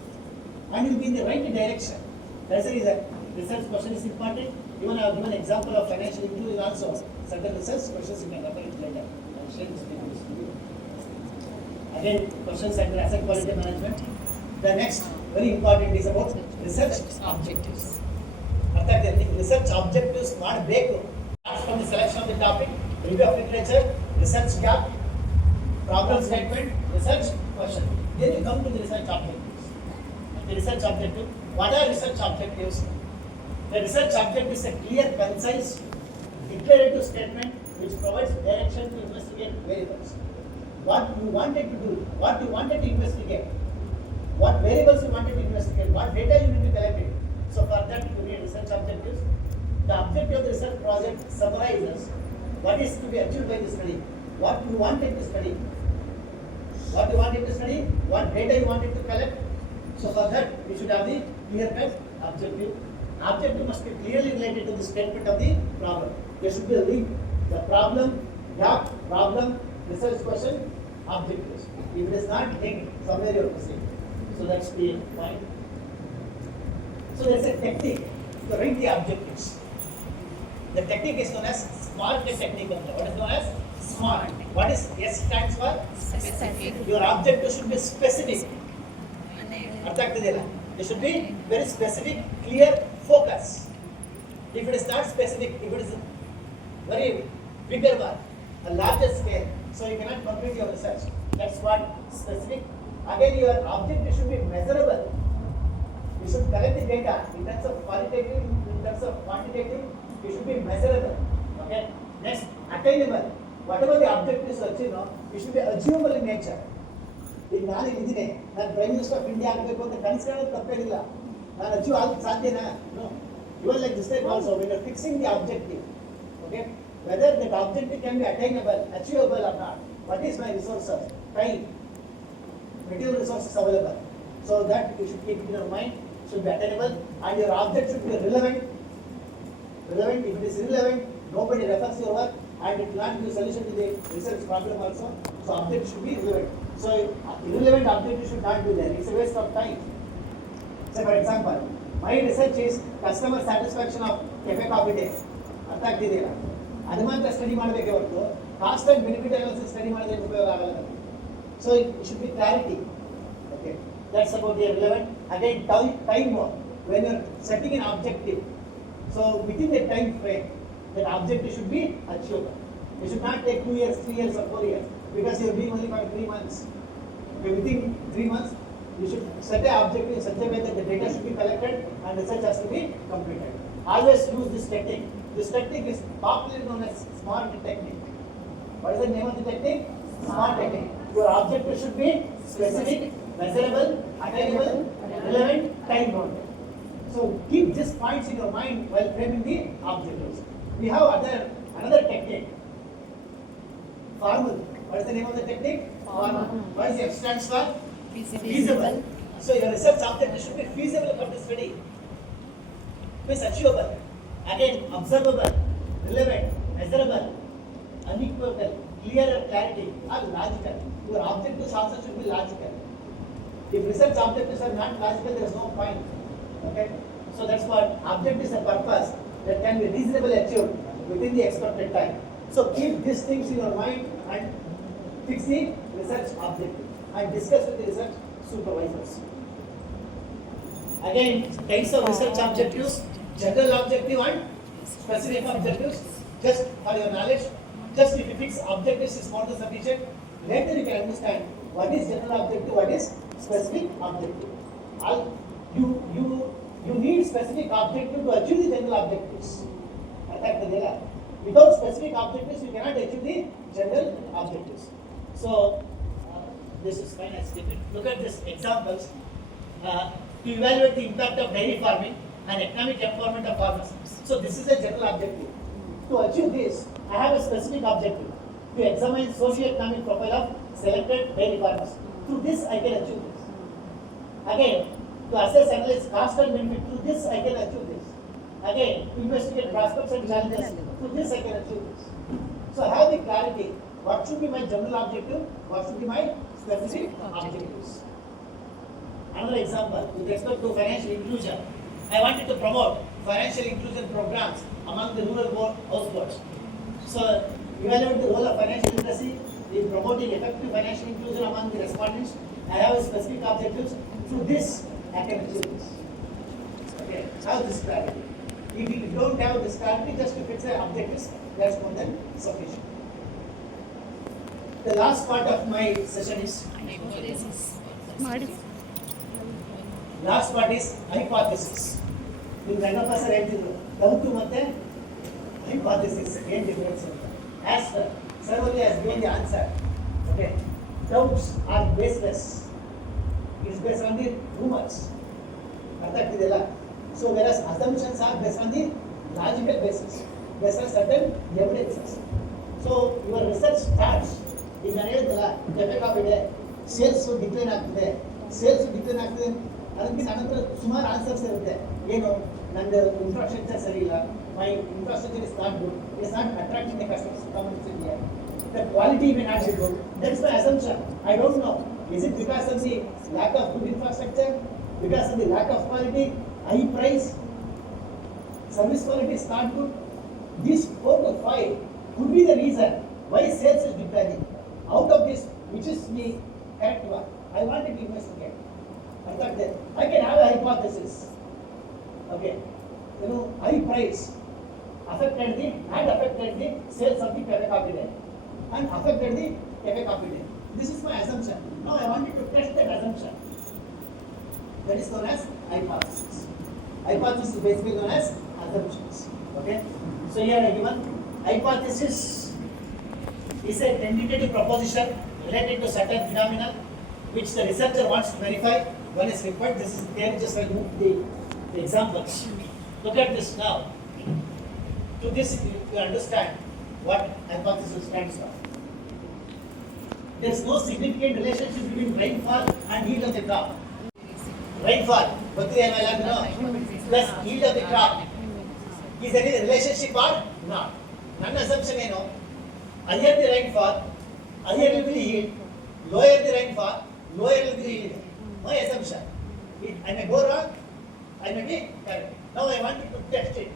and you'll be in the right direction. That's the reason research question is important. Even I have given an example of financial inclusion also. Certain research questions you can refer it later. I'll share this with you. Again, questions under asset quality management. The next very important is about research objectives. Research objectives not ಬೇಕು. Starts from the selection of the topic, review of literature, research gap, problem statement, research question. Then you come to the research objectives. The research objective. What are research objectives? The research objective is a clear, concise, declarative statement which provides direction to investigate variables. What you wanted to do, what you wanted to investigate, what variables you wanted to investigate, what data you need to collect it. So for that you need research objectives. The objective of the research project summarizes what is to be achieved by the study, what you wanted to study, what data you wanted to collect. So for that you should have the clear-cut objective. Objective must be clearly related to the statement of the problem. There should be a link. The problem, gap, problem, research question, objectives. If it is not linked, somewhere you are missing. So that's the point. So there is a technique to write the objectives. The technique is known as SMART technique. What is known as SMART? What is S stands for? Specific. Your objective should be specific. It should be very specific, clear, focus. If it is not specific, if it is very bigger one, a larger scale, so you cannot complete your research. That's what specific. Again, your objective should be measurable. You should collect the data in terms of qualitative, in terms of quantitative. You should be measurable. Okay. Next, attainable. Whatever the objective is achieved, it should be achievable in nature. ಈಗ ನಾನು ಇದ್ದೀನಿ, ನಾನು prime minister of India ಆಗಬೇಕು ಅಂತ ಕನಸ್ಕೊಳ್ಳೋದು ತಪ್ಪೇನಿಲ್ಲ. ನಾನು achieve ಆಗಕ್ಕೆ ಸಾಧ್ಯನಾ? No. Even like this type also, when you are fixing the objective, okay, whether that objective can be attainable, achievable or not. What is my resources? Time, material resources available. So that you should keep in your mind, should be attainable, and your object should be relevant. Relevant. If it is irrelevant, nobody refers your work, and it will not give solution to the research problem also. So object should be relevant. So irrelevant objective should not be there. It's a waste of time. Say for example, my research is customer satisfaction of cafe coffee day. ಅರ್ಥ ಆಗ್ತಿದೆಯಲ್ಲ, ಅದು ಮಾತ್ರ study ಮಾಡಬೇಕೆ ಹೊರತು cost and benefit analysis study ಮಾಡಿದ್ರೆ ಉಪಯೋಗ ಆಗಲ್ಲ. So it should be clarity. Okay, that's about the relevant. Again time work. When you are setting an objective, so within the time frame, that objective should be achievable. It should not take 2 years, 3 years or 4 years, because you are doing only for 3 months. Okay, within 3 months, you should set an objective in such a way that the data should be collected and research has to be completed. Always use this technique. This technique is popularly known as SMART technique. What is the name of the technique? SMART technique. Your objective should be specific, measurable, attainable, relevant, time bound. So keep these points in your mind while framing the objectives. We have another technique. Formal. What is the name of the technique? Formal. What is the F stands for? Feasible. So your research objective should be feasible for the study. Means achievable. Again, observable, relevant, measurable, unequivocal, clear clarity, or logical. Your objectives also should be logical. If research objectives are not logical, there is no point. Okay? So that's what objectives are purpose that can be reasonably achieved within the expected time. So keep these things in your mind and fix the research objective and discuss with the research supervisors. Again, types of research objectives, general objective and specific objectives. Just for your knowledge, just if you fix objectives is more than sufficient. Later you can understand what is general objective, what is specific objective. You need specific objective to achieve the general objectives. Without specific objectives, you cannot achieve the general objectives. So This is fine, I skip it. Look at this examples. To evaluate the impact of dairy farming and economic empowerment of farmers. So this is a general objective. To achieve this, I have a specific objective. To examine socio-economic profile of selected dairy farmers. Through this, I can achieve this. Again, to assess analyze cost and benefit. Through this, I can achieve this. Again, to investigate prospects and challenges. Through this, I can achieve this. So I have the clarity. What should be my general objective? What should be my specific objectives? Another example, with respect to financial inclusion, I wanted to promote financial inclusion programs among the rural households. So, evaluate the role of financial literacy in promoting effective financial inclusion among the respondents. I have specific objectives. Through this, I can achieve this. Okay, have this clarity. If you don't have this clarity, just to fix the objectives, that's more than sufficient. The last part of my session is last part is hypothesis. You Rangappa sir ಹೇಳ್ತಿದ್ರು doubt ಮತ್ತೆ hypothesis ಏನು difference ಅಂತ. As sir only has given the answer. Okay. Doubts are baseless. It is based on the rumors. ಅರ್ಥ ಆಗ್ತಿದೆಯಲ್ಲ? So whereas assumptions are based on the logical basis, based on certain evidences. So your research starts. ಈಗ ನಾನು ಹೇಳಿದ್ದಲ್ಲ effect of ಇದೆ, sales decline ಆಗ್ತಿದೆ ಅದಕ್ಕೆ ನನ್ನ ಹತ್ರ ಸುಮಾರು ಆನ್ಸರ್ಸ್ ಇರುತ್ತೆ. ಏನು ನಂದು ಇನ್ಫ್ರಾಸ್ಟ್ರಕ್ಚರ್ ಸರಿ ಇಲ್ಲ, my infrastructure is not good, is not attracting the customers coming in here, the quality may not be good. That's my assumption. I don't know, is it because of the lack of good infrastructure, because of the lack of quality, high price, service quality is not good. These 4 to 5 could be the reason why sales is declining. Out of this, which is the correct one, I want to investigate. I can have a hypothesis. Okay, you know, high price affected the sales of the cafe coffee day and affected the cafe coffee day. This is my assumption. Now I wanted to test that assumption. That is known as hypothesis. Hypothesis is basically known as assumptions. Okay, so here I given hypothesis is a tentative proposition related to certain phenomena which the researcher wants to verify. One is required. This is there. Just I move the examples. Look at this now. To this you understand what hypothesis stands for. There is no significant relationship between rainfall and yield of the crop. Rainfall, plus yield of the crop. Is there any relationship or not? None assumption, you know. Higher the rainfall, higher will be the yield. Lower the rainfall, lower will be the yield. My assumption. I may go wrong, I may be correct. Now I want you to test it.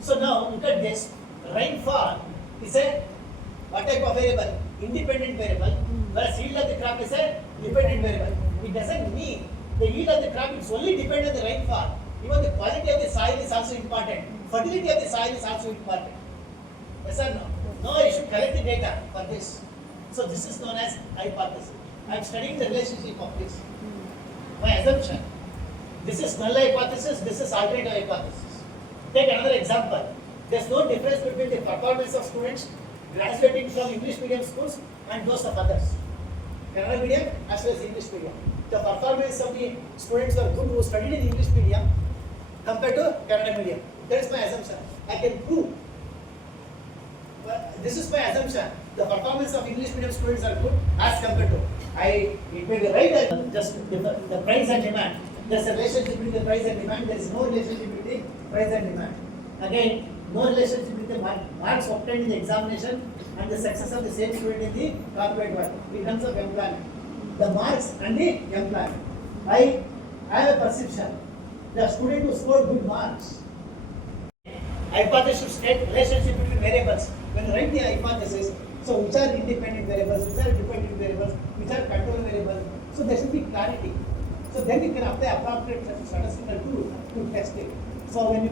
So now look at this. Rainfall is a what type of variable? Independent variable. Whereas yield of the crop is a dependent variable. It doesn't mean the yield of the crop is only dependent on the rainfall. Even the quality of the soil is also important. Fertility of the soil is also important. Yes or no? No, you should collect the data for this. So this is known as hypothesis. I am studying the relationship of this. My assumption. This is null hypothesis, this is alternative hypothesis. Take another example. There is no difference between the performance of students graduating from English medium schools and those of others. Kannada medium as well as English medium. The performance of the students are good who studied in English medium compared to Kannada medium. That is my assumption. I can prove. This is my assumption. The performance of English medium students are good as compared to. It may be right, just the price and demand. There is a relationship between the price and demand. There is no relationship between price and demand. Again, no relationship between the marks obtained in the examination and the success of the same student in the corporate world in terms of employment. The marks and the employment. I have a perception. The student who scored good marks. Hypothesis should state relationship between variables. When you write the hypothesis, so which are independent variables, which are dependent variables, which are control variables. So there should be clarity. So then you can apply appropriate statistical tool to test it. So when you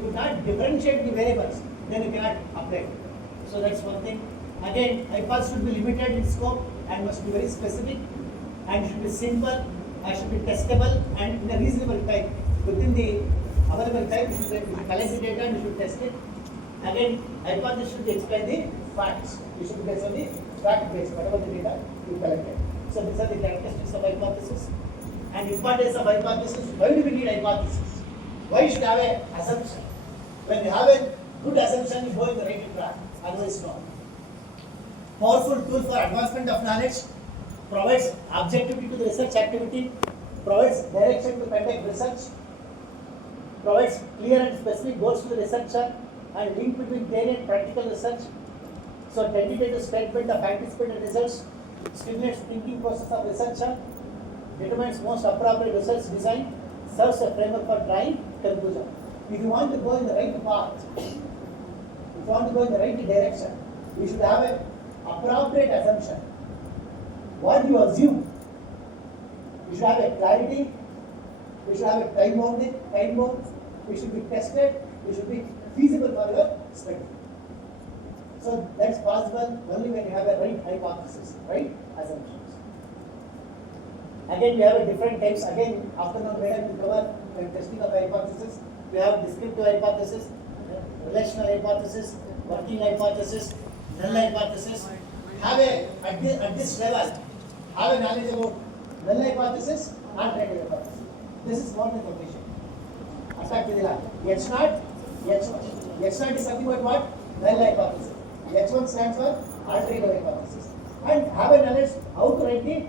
could not differentiate the variables, then you cannot apply it. So that's one thing. Again, hypothesis should be limited in scope and must be very specific and should be simple and should be testable and in a reasonable time. Within the available time, you should collect the data and you should test it. Again, hypothesis should explain the facts. You should based on the fact based, whatever the data you collected. So these are the characteristics of hypothesis. And importance of hypothesis. Why do we need hypothesis? Why should have a assumption? When you have a good assumption, you go in the right track. Otherwise, no. Powerful tool for advancement of knowledge, provides objectivity to the research activity, provides direction to conduct research, provides clear and specific goals to the researcher, and link between theory and practical research. So tentative statement of anticipated results stimulates thinking process of researcher, determines most appropriate research design, serves a framework for drawing conclusion. If you want to go in the right path, if you want to go in the right direction, you should have an appropriate assumption. What you assume, you should have a clarity, you should have a time bound, you should be tested, you should be feasible for your study. So that's possible only when you have a right hypothesis, right assumptions. Again, we have a different types. Again, afternoon we have to cover when testing of hypothesis. We have descriptive hypothesis, relational hypothesis, working hypothesis, null hypothesis. Have a at this level, have a knowledge about null hypothesis, alternative hypothesis. This is more than sufficient. H0, H1. H0 is something about what? Null hypothesis. H1 stands for alternative hypothesis. And have a knowledge how to write the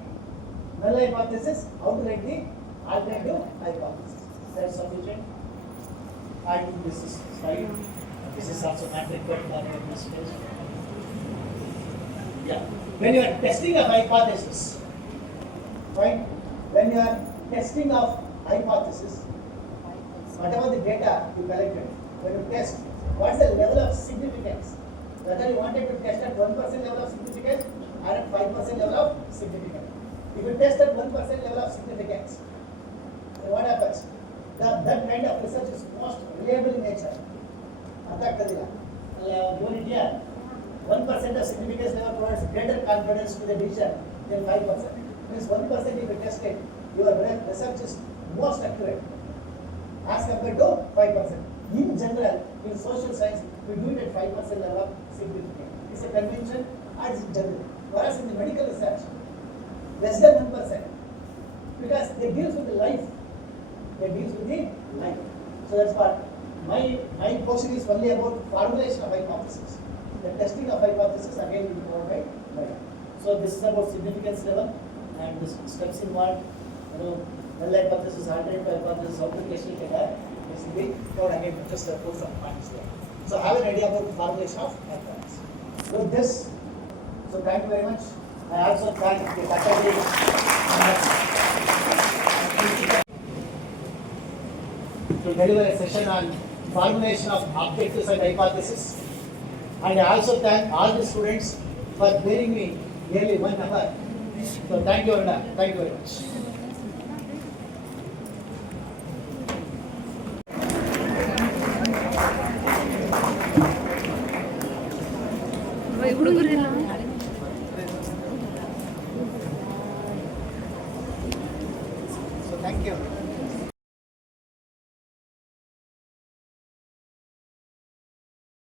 null hypothesis, how to write the alternative hypothesis. That's sufficient. And this is slide. This is also not required for your stage. Yeah. When you are testing a hypothesis, right? When you are testing of hypothesis, whatever the data you collected, when you test, what's the level of significance? Whether you wanted to test at 1% level of significance or at 5% level of significance. If you test at 1% level of significance, then what happens? That kind of research is most reliable in nature. Given it here, 1% of significance level provides greater confidence to the decision than 5%. Means 1% if you test it, your research is most accurate as compared to 5%. In general, in social science, we do it at 5% level of significance. It's a convention and it's general. Whereas in the medical research, less than 1%. Because they deal with the life. They deal with the life. So that's what my portion is only about formulation of hypothesis. The testing of hypothesis again will be covered by. So this is about significance level and the steps involved. Null hypothesis, alternative hypothesis, application data. This will be covered again. Just put some points there. So have an idea about the formulation of hypothesis. So this. So thank you very much. I also thank the faculty to deliver a session on formulation of objectives and hypothesis. And I also thank all the students for bearing me nearly 1 hour. So thank you, Aruna. Thank you very much. So thank you.